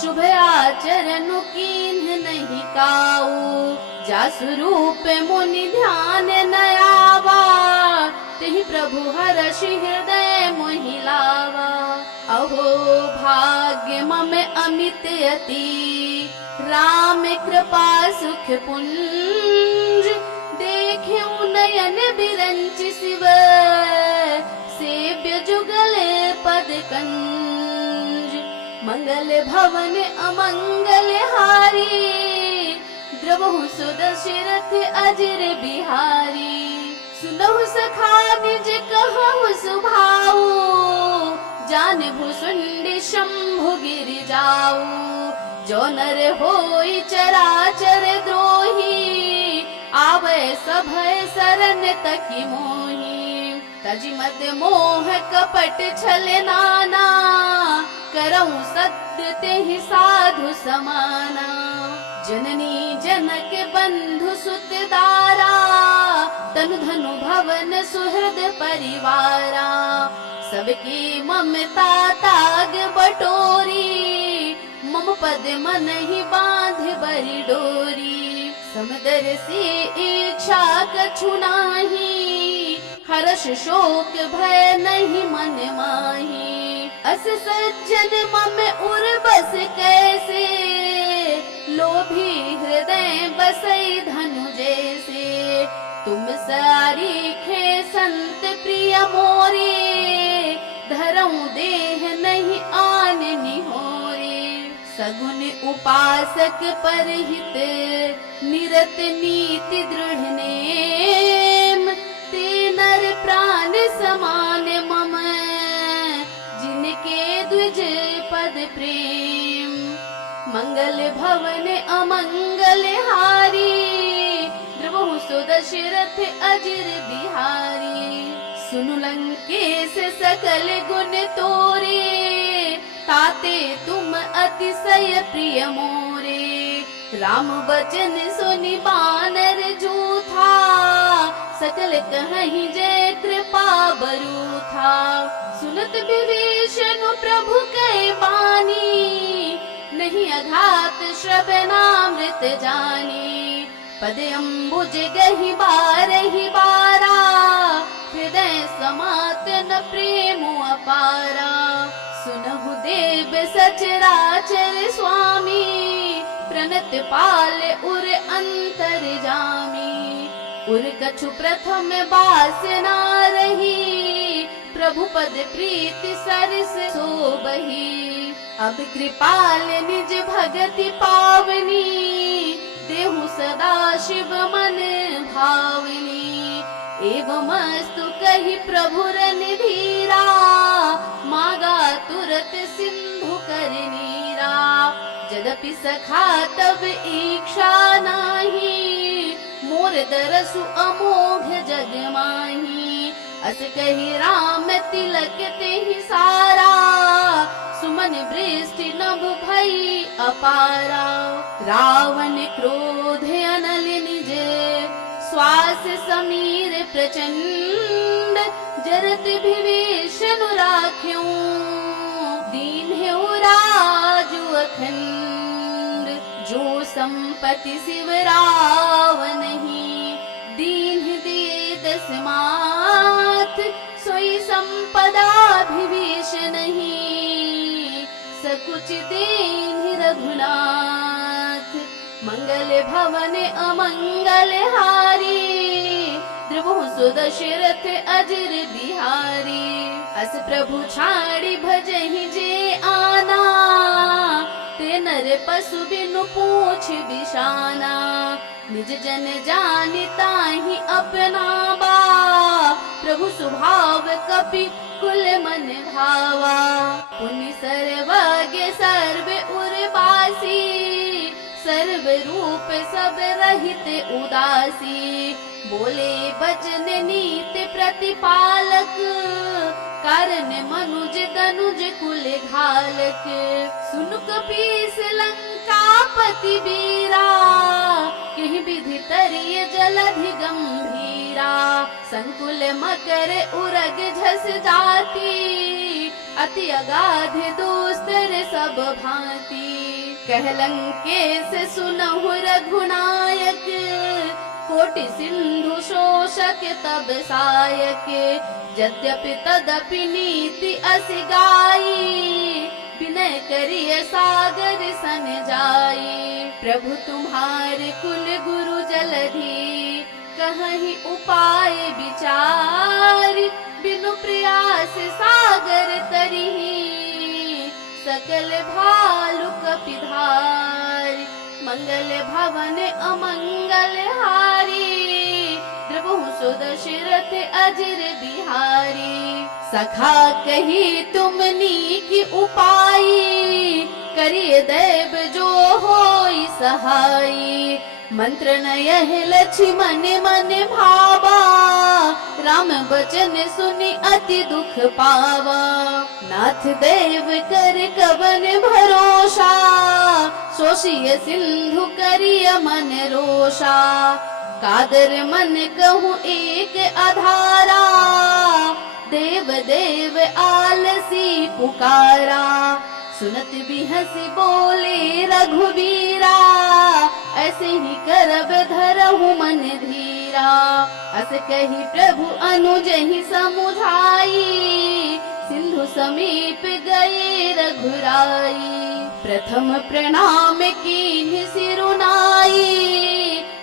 शुभ आचरण कीन्ह नहीं काऊ, जासु रूप मुनि ध्यान न आवा, तेहि प्रभु हर्ष हृदय मोहि लावा, अहो भाग्य मम अमित अति, राम कृपा सुख पुंज, देखेऊ नयन बिरंच शिव, सेव्य जुगल पद कंज, मंगल भवन अमंगल हारी, द्रबहु सुदशरथ अजिर बिहारी, सुनहु सखा निज कहु सुभाऊ, जान भुसुंड शंभु गिर जाऊ, जो नर होई चराचर द्रोही, आवे सभय शरण तकी मोही, तज मद मोह कपट छल नाना, करऊं सत्य तेहि साधु समाना, जननी जनक बंधु सुत दारा, तनु धनु भवन सुहृद परिवारा, सबकी ममता ताग बटोरी, मम पद मन ही बांध बरी डोरी। समदर सी इच्छा कछु नाही, हर्ष शोक भय नहीं मन माही। अस सज्जन मम उर बस कैसे, लोभी हृदय बसई धनु जैसे। तुम सारी खे संत प्रिय मोरे, धरऊं देह नहीं आन निहोरे। सगुन उपासक परहित, निरत नीति दृढ़ नेम। ते नर प्राण समान मम, जिनके द्विज पद प्रेम। मंगल भवन अमंगल हारी, द्रवहु सुदशरथ अजिर बिहारी। सुनु लंकेश सकल गुण तोरे, ताते तुम अतिशय प्रिय मोरे। राम बचन सुनि बानर जूथा, सकल कहीं जय कृपा बरू था। सुनत विभीषण प्रभु कै बानी, नहीं अघात श्रवणामृत जानी। पद अम्बुज गहि बारहि बारा, हृदय समात न प्रेम अपारा। सुनहु देव सचराचर स्वामी, प्रणत पाल उर अंतर जामी। उर कछु प्रथम बास ना रही, प्रभु पद प्रीति सरस सोबही। अब कृपाल निज भगति पावनी, देहु सदा शिव मन भावनी। एवमस्तु कहि प्रभु रणधीरा, मागा तुरत सिंधु कर नीरा। यद्यपि सखा तब इच्छा नाही, मोर दरसु अमोघ जग माही। अस कहि राम तिलक तेहि सारा, सुमन वृष्टि नभ भई अपारा। रावण क्रोध अनल निज, श्वास समीर प्रचंड। जरत विभीषण राख्यों, दीन है राजु अखंड। जो संपत्ति शिव रावण ही, दीन दिए दस मात। सोई संपदा विभीषण ही, सकुच दीन रघुनाथ। मंगल भवन अमंगल हारी, द्रवहु सुदशरथ अजिर बिहारी। अस प्रभु छाड़ी भजहि जे आना, ते नर पशु बिनु पूछ बिशाना। निज जन जानिता ही अपना बा, प्रभु स्वभाव कपि कुल मन भावा। पुनि सर्वज्ञ सर्व उर्वासी, सर्व रूप सब रहित उदासी। बोले बचन नीत प्रतिपालक, कारण मनुज तनुज कुल घालक। सुनु कपीस लंकापति बीरा, किहि विधि तरिय जलधि गंभीरा। संकुल मकर उरग झस जाती, अति अगाध दुस्तर सब भांति। कह लंकेश सुनहु रघुनायक, कोटि सिंधु शोषक तब सायक। यद्यपि तदपि नीति असि गाई, विनय करिय सागर सन जाई। प्रभु तुम्हारे कुल गुरु जलधि, कहीं उपाय विचार। बिनु प्रयास सागर तरिहि, सकल भालु कपिधार। मंगल भवन अमंगल हारी, द्रवहु सुदशरथ अजिर बिहारी। सखा कही तुम नीक उपाई, करिय दैव जो होई सहाई। मंत्र नयह लक्ष्मण मन भावा, राम बचन सुनि अति दुख पावा। नाथ देव कर कवन भरोसा, शोषिय सिंधु करिय मन रोषा। कादर मन कहूँ एक अधारा, देव देव आलसी पुकारा। सुनत भी हंसी बोले रघुबीरा, ऐसे ही करब धरहु मन धीरा। अस कही प्रभु अनुज ही समुझाई, सिंधु समीप गए रघुराई। प्रथम प्रणाम कीन्ह सिरुनाई,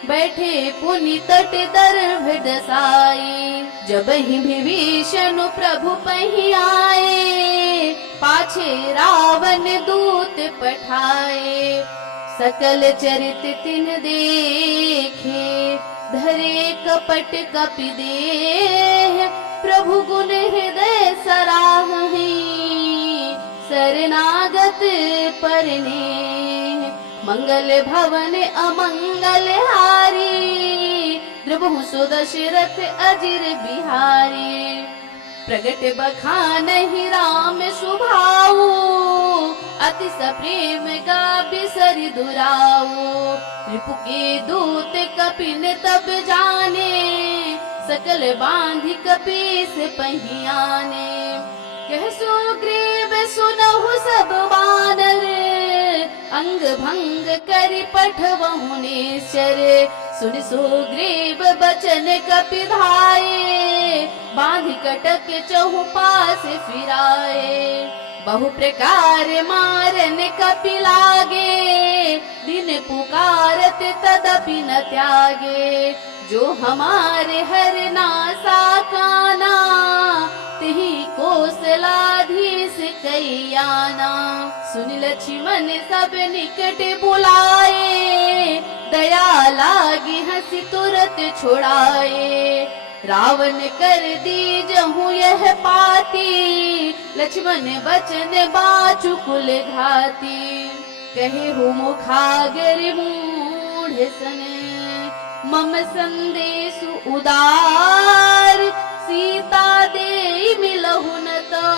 बैठे पुनि तट दर्भ दसाई। जब ही विभीषण प्रभु पही आए, पाछे रावण दूत पठाए। सकल चरित तिन देखे, धरे कपट कपि देह। प्रभु गुण हृदय सराहि, शरणागत परनेह। मंगल भवन अमंगल हारी, द्रबहु सो दशरथ अजिर बिहारी। प्रगट बखानहि राम सुभाऊ, अति सप्रेम गा बिसरि दुराऊ। रिपु के दूत कपिन तब जाने, सकल बांधि कपीस पहियाने। कह सुग्रीव सुनहु सब बानर, अंग भंग करि पठवहु निश्चर। सुनि सुग्रीव बचन कपि धाये, बांधि कटक चहु पास फिराए। बहु प्रकार मारन कपि लागे, दिन पुकारत तदपि न त्यागे। जो हमारे हर नासा काना, तिहि कौशलाधीश कैयाना। सुनि लक्ष्मण सब निकट बुलाए, दया लागी हंसी तुरत छुड़ाए। रावण कर दीजहु यह पाती, लक्ष्मण बचन बाचु कुल घाती। कहे हु मुखागर मूढ़ सन, मम संदेशु उदार। सीता दे मिलहु न तो,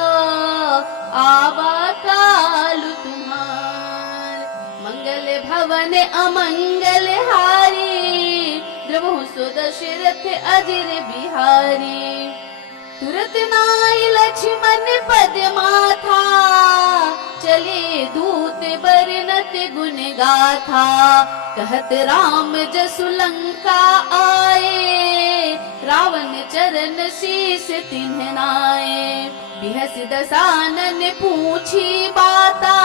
आवा कालु तुम्हार। मंगल भवन अमंगल हारी, द्रबहु सो दशरथ अजिर बिहारी। तुरत नाई लक्ष्मण पद माथा, चले दूत बरनत गुण गाथा। कहत राम जसु लंका आए, रावण चरण शीस तिन्ह नाए। बिहस दसानन पूछी बाता,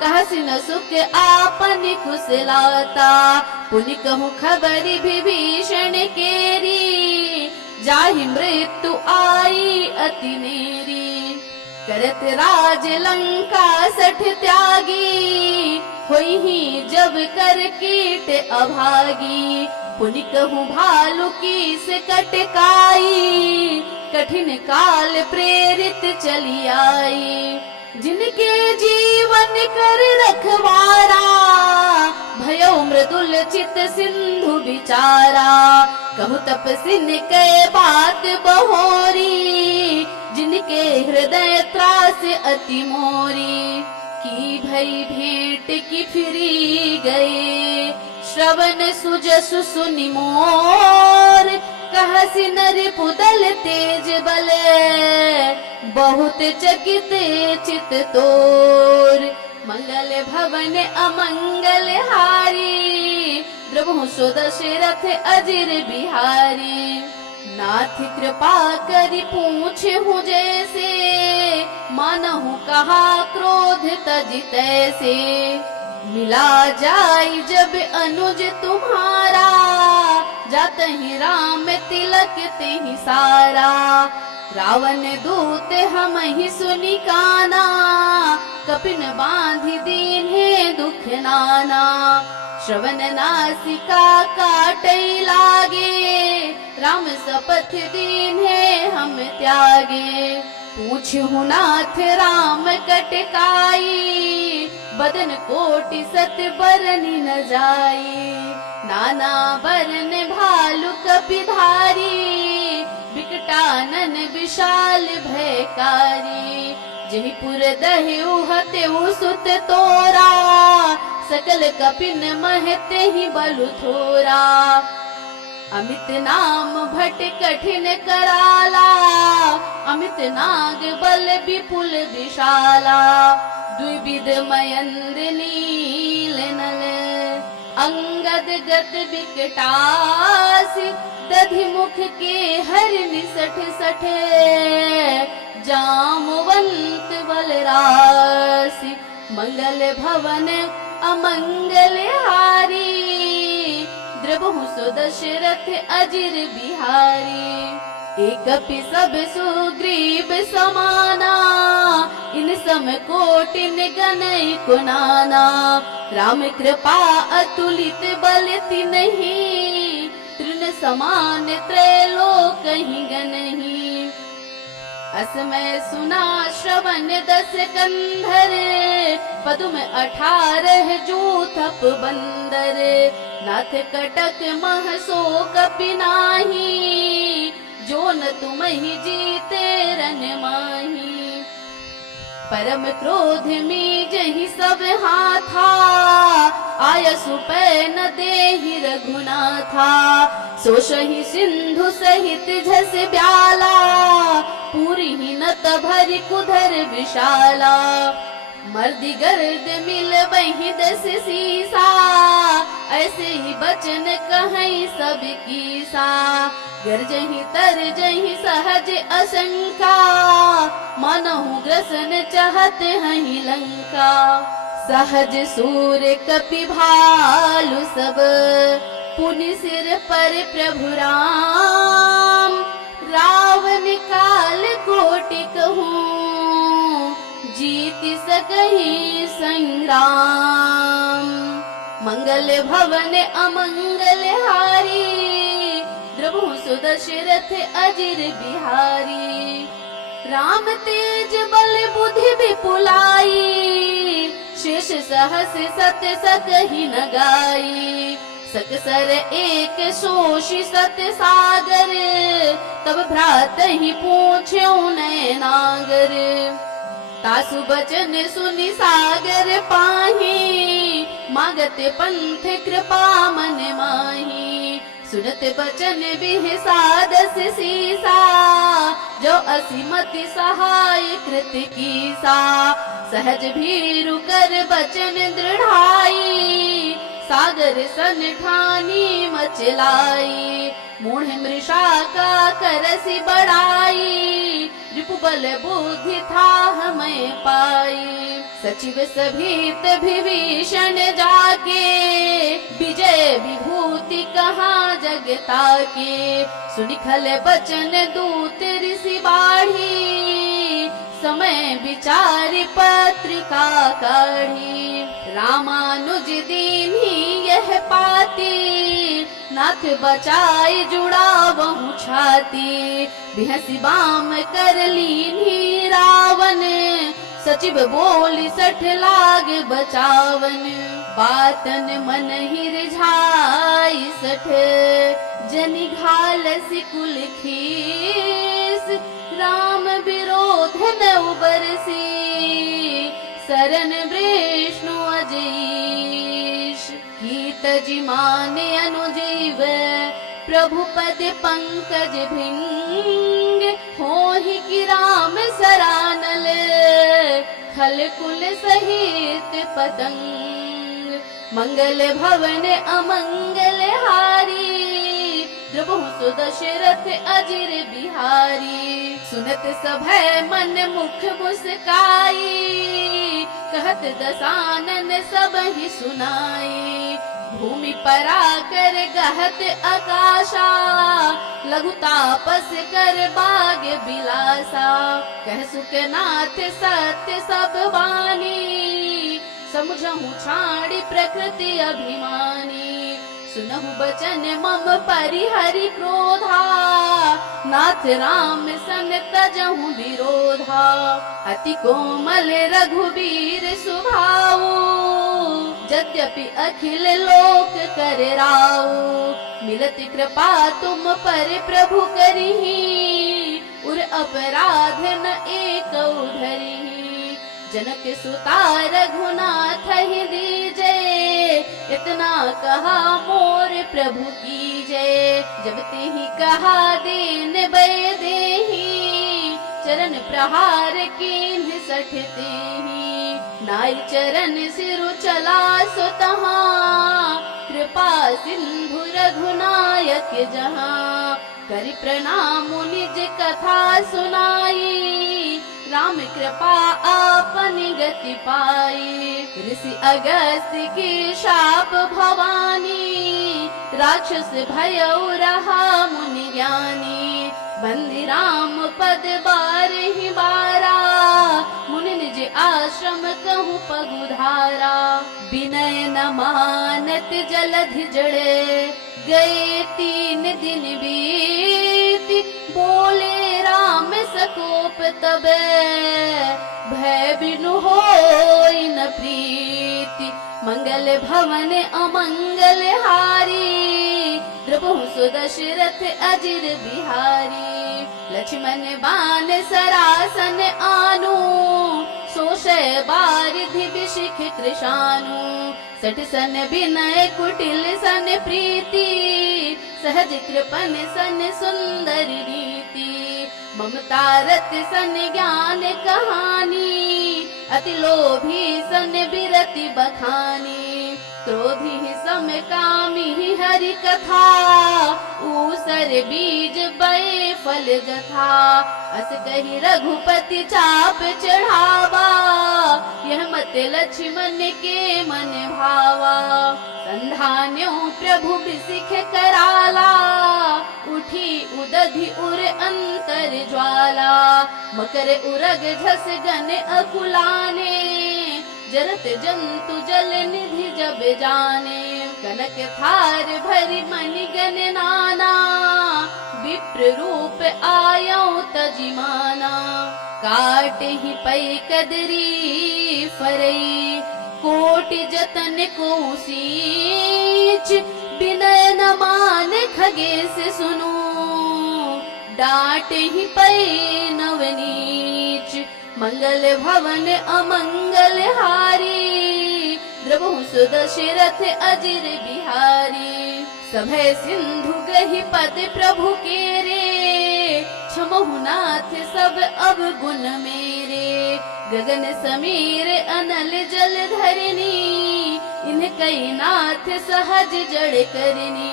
कहसि न सुख आपन कुशलाता। पुनि कहूँ खबर विभीषण केरी, जाहि मृत्यु आई अति नेरी। करत राज लंका सठ त्यागी, होई ही जब कर कीट अभागी। पुनि कहूँ भालु की से कटकाई, कठिन काल प्रेरित चली आई। जिनके जीवन कर रखवारा, भयो मृदुल चित सिंधु बिचारा। कहु तपसिन के बात बहोरी, जिनके हृदय त्रास अति मोरी। की भई भेंट की फिरी गए, श्रवण सुजसु सुनि मोर। कहसि नरिपु दल तेज बल, बहुत चकित चित तोर। मंगल भवन अमंगल हारी, द्रबहु सो दशरथ अजिर बिहारी। नाथ कृपा करि पूछहु जैसे, मानहु कहा क्रोध तजि तैसे। मिला जाई जब अनुज तुम्हारा, जातहि राम तिलक तेहि सारा। रावण दूत हम ही सुनि काना, कपिन बांधि दीन्हे दुख नाना। श्रवण नासिका काटै लागे, राम सपथ दीन्हे हम त्यागे। पूछहु नाथ राम कटकाई, बदन कोटि सत बरनि न जाई। नाना बरन भालु कपि धारी, बिकटानन विशाल भयकारी। जहिपुर दहेउ हतेउ सुत तोरा, सकल कपिन महते ही बलु थोरा। अमित नाम भट कठिन कराला, अमित नाग बल विपुल विशाला, द्विविध मयंद नील नल, अंगद गत विकटासी, दधि मुख के हर निसठ सठ, जामवंत बलरासी, मंगल भवन अमंगल हारी, द्रबहु सुदशरथ अजिर बिहारी। एक सब सुग्रीव समाना, इन सम कोटिन गनई कुनाना, राम कृपा अतुलित बल तिन्हि, तृण समान त्रैलोक ही गनहि। असमय सुना श्रवण दस कंधर, पदुम 18 जूथप बंदर, नाथ कटक मह सो कपि नाही, जो न तुम ही जीते रन माही। परम क्रोध में जही सब हाथा, आयसु पै न देहि रघुनाथा, सोशहि सिंधु सहित झस ब्याला, पूरी ही नत भरि कुधर विशाला। मर्दि गर्द मिल बहि 10 सीसा, ऐसे ही बचन कहीं सब कीसा। गर्जहि तरजहि सहज असंका, मनहु ग्रसन चहत हहि लंका। सहज सूर कपि भालु सब, पुनि सिर पर प्रभु राम। रावण काल कोटि कहूँ, जीत सकहि संग्राम। मंगल भवन अमंगल हारी, द्रबहु सुदशरथ अजिर बिहारी। राम तेज बल बुद्धि विपुलाई, शेष सहस सत सकहि न गाई। सकसर एक शोषि सत सागर, तब भ्रात ही पूछ्यो नयनागर। तासु बचन सुनि सागर पाही, मागत पंथ कृपा मन माही। सुनत बचन बिहसादस सीसा, जो असीमति सहाय कृत कीसा। सहज भीरु कर बचन दृढ़ाई, सागर सन ठानी मचलाई। मूढ़ मृषा का करसी बढ़ाई, रिपुबल बुद्धि था हमें पाई। सचिव सभीत विभीषण जाके, विजय विभूति कहाँ जगता के। सुनिखल बचन दूत ऋषि बाढ़ी, समय विचारि पत्रिका काढ़ी। रामानुज दीन्ही यह पाती, नाथ बचाई जुड़ावहु छाती। बिहसी बाम कर लीन्ही रावण, सचिव बोली सठ लाग बचावन। बातन मन ही रिझाई सठ, जनि घालसी कुल खीस। राम विरोध न उबरसी, सरन वृष्णु अजीश। गीत जिमाने अनुजीव, प्रभु पद पंकज भृंग। होहि कि राम सरानल, खल कुल सहित पतंग। मंगल भवन अमंगल हारी, द्रबहु सुदशरथ अजिर बिहारी। सुनत सभय मन मुख मुस्काई, कहत दसानन सब ही सुनाई। भूमि परा कर गहत आकाशा, लघु तापस कर बाग बिलासा। कह सुखनाथ सत्य सब वाणी, समझहु छाड़ी प्रकृति अभिमानी। सुनहु बचन मम परिहरि क्रोधा, नाथ राम सन तजहु विरोधा। अति कोमल रघुबीर सुभाऊ, यद्यपि अखिल लोक कर राऊ। मिलति कृपा तुम पर प्रभु करिहि, उर अपराध न एकौ धरिहि। जनक सुता रघुनाथ ही दीजे, इतना कहा मोर प्रभु की जय। जब ते ही कहा देन बै देही, चरण प्रहार कीन्ह सठते ही। नाई चरण सिरु चला सो तहाँ, कृपा सिंधु रघुनायक जहाँ। करि प्रणाम निज कथा सुनाई, राम कृपा आपन गति पाई। ऋषि अगस्त्य की शाप भवानी, राक्षस भयउ रहा मुनि ज्ञानी। बंदी राम पद बार ही बारा, मुनि निज आश्रम कहूँ पगुधारा। विनय न मानत जलधि जड़े, गए 3 दिन बीती। बोले राम सकोप तबे, भय बिनु होई न प्रीति। मंगल भवन अमंगल हारी, द्रवहु सुदशरथ अजिर बिहारी। लक्ष्मण बान सरासन आनु, सोषय बारिधि बिशिख कृशानु। सठ सन विनय कुटिल सन प्रीति, सहज कृपन सन सुंदर रीति। ममता रत सन ज्ञान कहानी, अति लोभी सन बिरति बखानी। क्रोधी सम कामी हरि कथा, ऊसर बीज बए फल जथा। अस कही रघुपति चाप चढ़ावा, यह मत लक्ष्मण के मन भावा। संधान्यो प्रभु बिसिख कराला, उठी उदधि उर अंतर ज्वाला। मकर उरग झस गन अकुलाने, जरत जंतु जल निधि जब जाने। कनक थार भरि मणि गण नाना, विप्र रूप आयौ तजिमाना। काट ही पै कदरी फरई, कोटि जतन को सींच। विनय न मान खगेश सुनु, डांट ही पै नवनीच। मंगल भवन अमंगल हारी, द्रवहु सुदशरथ अजिर बिहारी। सभय सिंधु गहि पद प्रभु केरे, क्षमहु नाथ सब अवगुण मेरे। गगन समीर अनल जल धरनी, इनकई नाथ सहज जड़ करनी।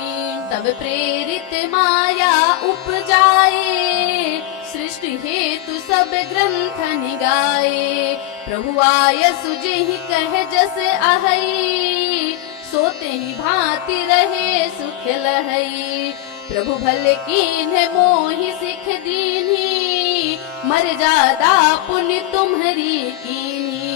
तब प्रेरित माया उपजाए, सृष्टि हेतु सब ग्रंथ निगाए। प्रभु आय सुजहि कह जस आहई, सोते ही भांति रहे सुख लहई। प्रभु भले कीन्ह मोहि सिख दीन्ही, मर जादा पुण्य तुम्हरी कीन्ही।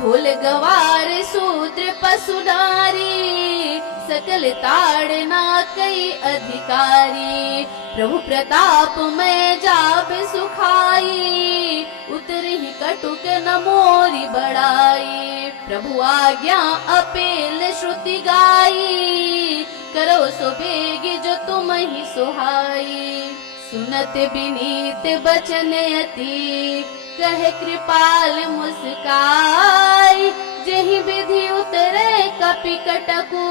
ढोल गवार शूद्र पशु नारी, सकल ताड़ना कई अधिकारी। प्रभु प्रताप में जाब सुखाई, उतरहि कटुक न मोरी बड़ाई। प्रभु आज्ञा अपेल श्रुति गाई, करो सो बेगी जो तुम ही सुहाई। सुनत विनीत बचन अति, कहे कृपाल मुस्काई। जेहि विधि उतरे कपि कटकु,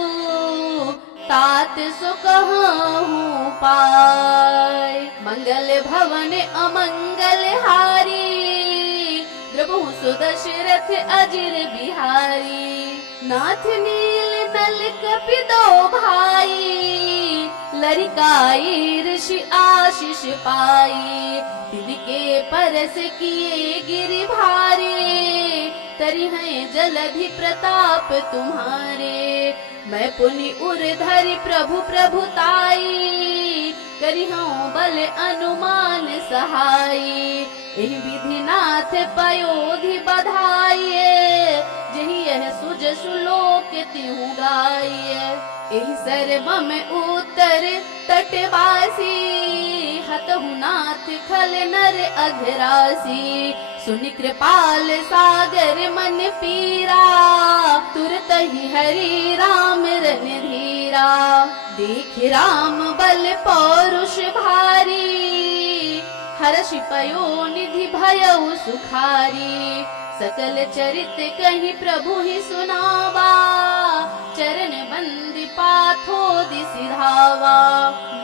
तात सो कहूँ पाय। मंगल भवन अमंगल हारी, द्रवहु सुदशरथ अजिर बिहारी। नाथ नील नल कपि दो भाई, लरिकाई ऋषि आशीष पाई। तिनके परस किए गिरि भारे, तरि हैं जलधि प्रताप तुम्हारे। मैं पुनि उर धरि प्रभु प्रभुताई, करिहूँ बल अनुमान सहाई। एहि विधि नाथ पयोधि बधाइए, जहि यह सुज सुलोक तिहु गाइए। एहि सर मम उत्तर तटवासी, हतहु नाथ खल नर अघरासी। सुनि कृपाल सागर मन पीरा, तुरत ही हरि राम रन धीरा। देख राम बल पौरुष भारी, हर्षि पयो निधि भयउ सुखारी। सकल चरित कहि प्रभु ही सुनावा, चरण बंदी पाथो दिसि धावा।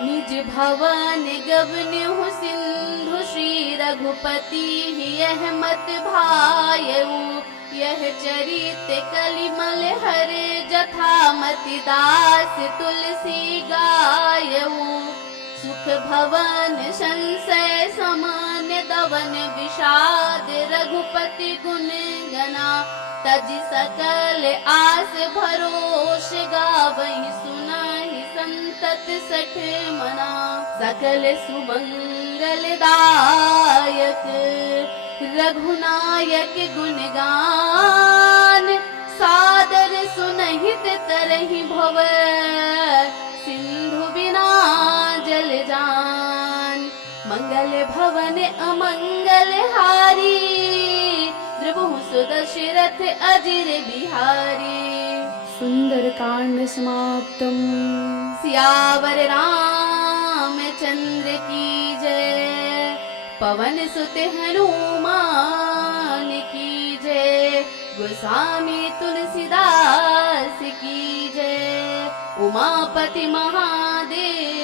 निज भवन गवन्यु सिंधु श्री रघुपति यह मत भायऊ। यह चरित कलिमल हरे जथा मति दास तुलसी गायऊ। सुख भवन संशय सामान्य दवन विषाद रघुपति गुण गना। तज सकल आस भरोष गावहि सुनाहि संतत सठ मना। सकल सुमंगल दायक रघुनायक गुणगान। सादर सुनहित तरहि भव सिंधु बिना जल जान। मंगल भवन अमंगल हारी द्रवहु सुदशरथ अजिर बिहारी। सुंदर कांड समाप्तम। सियावर रामचंद्र की जय। पवन सुत हनुमान की जय। गोस्वामी तुलसीदास की जय। उमापति महादेव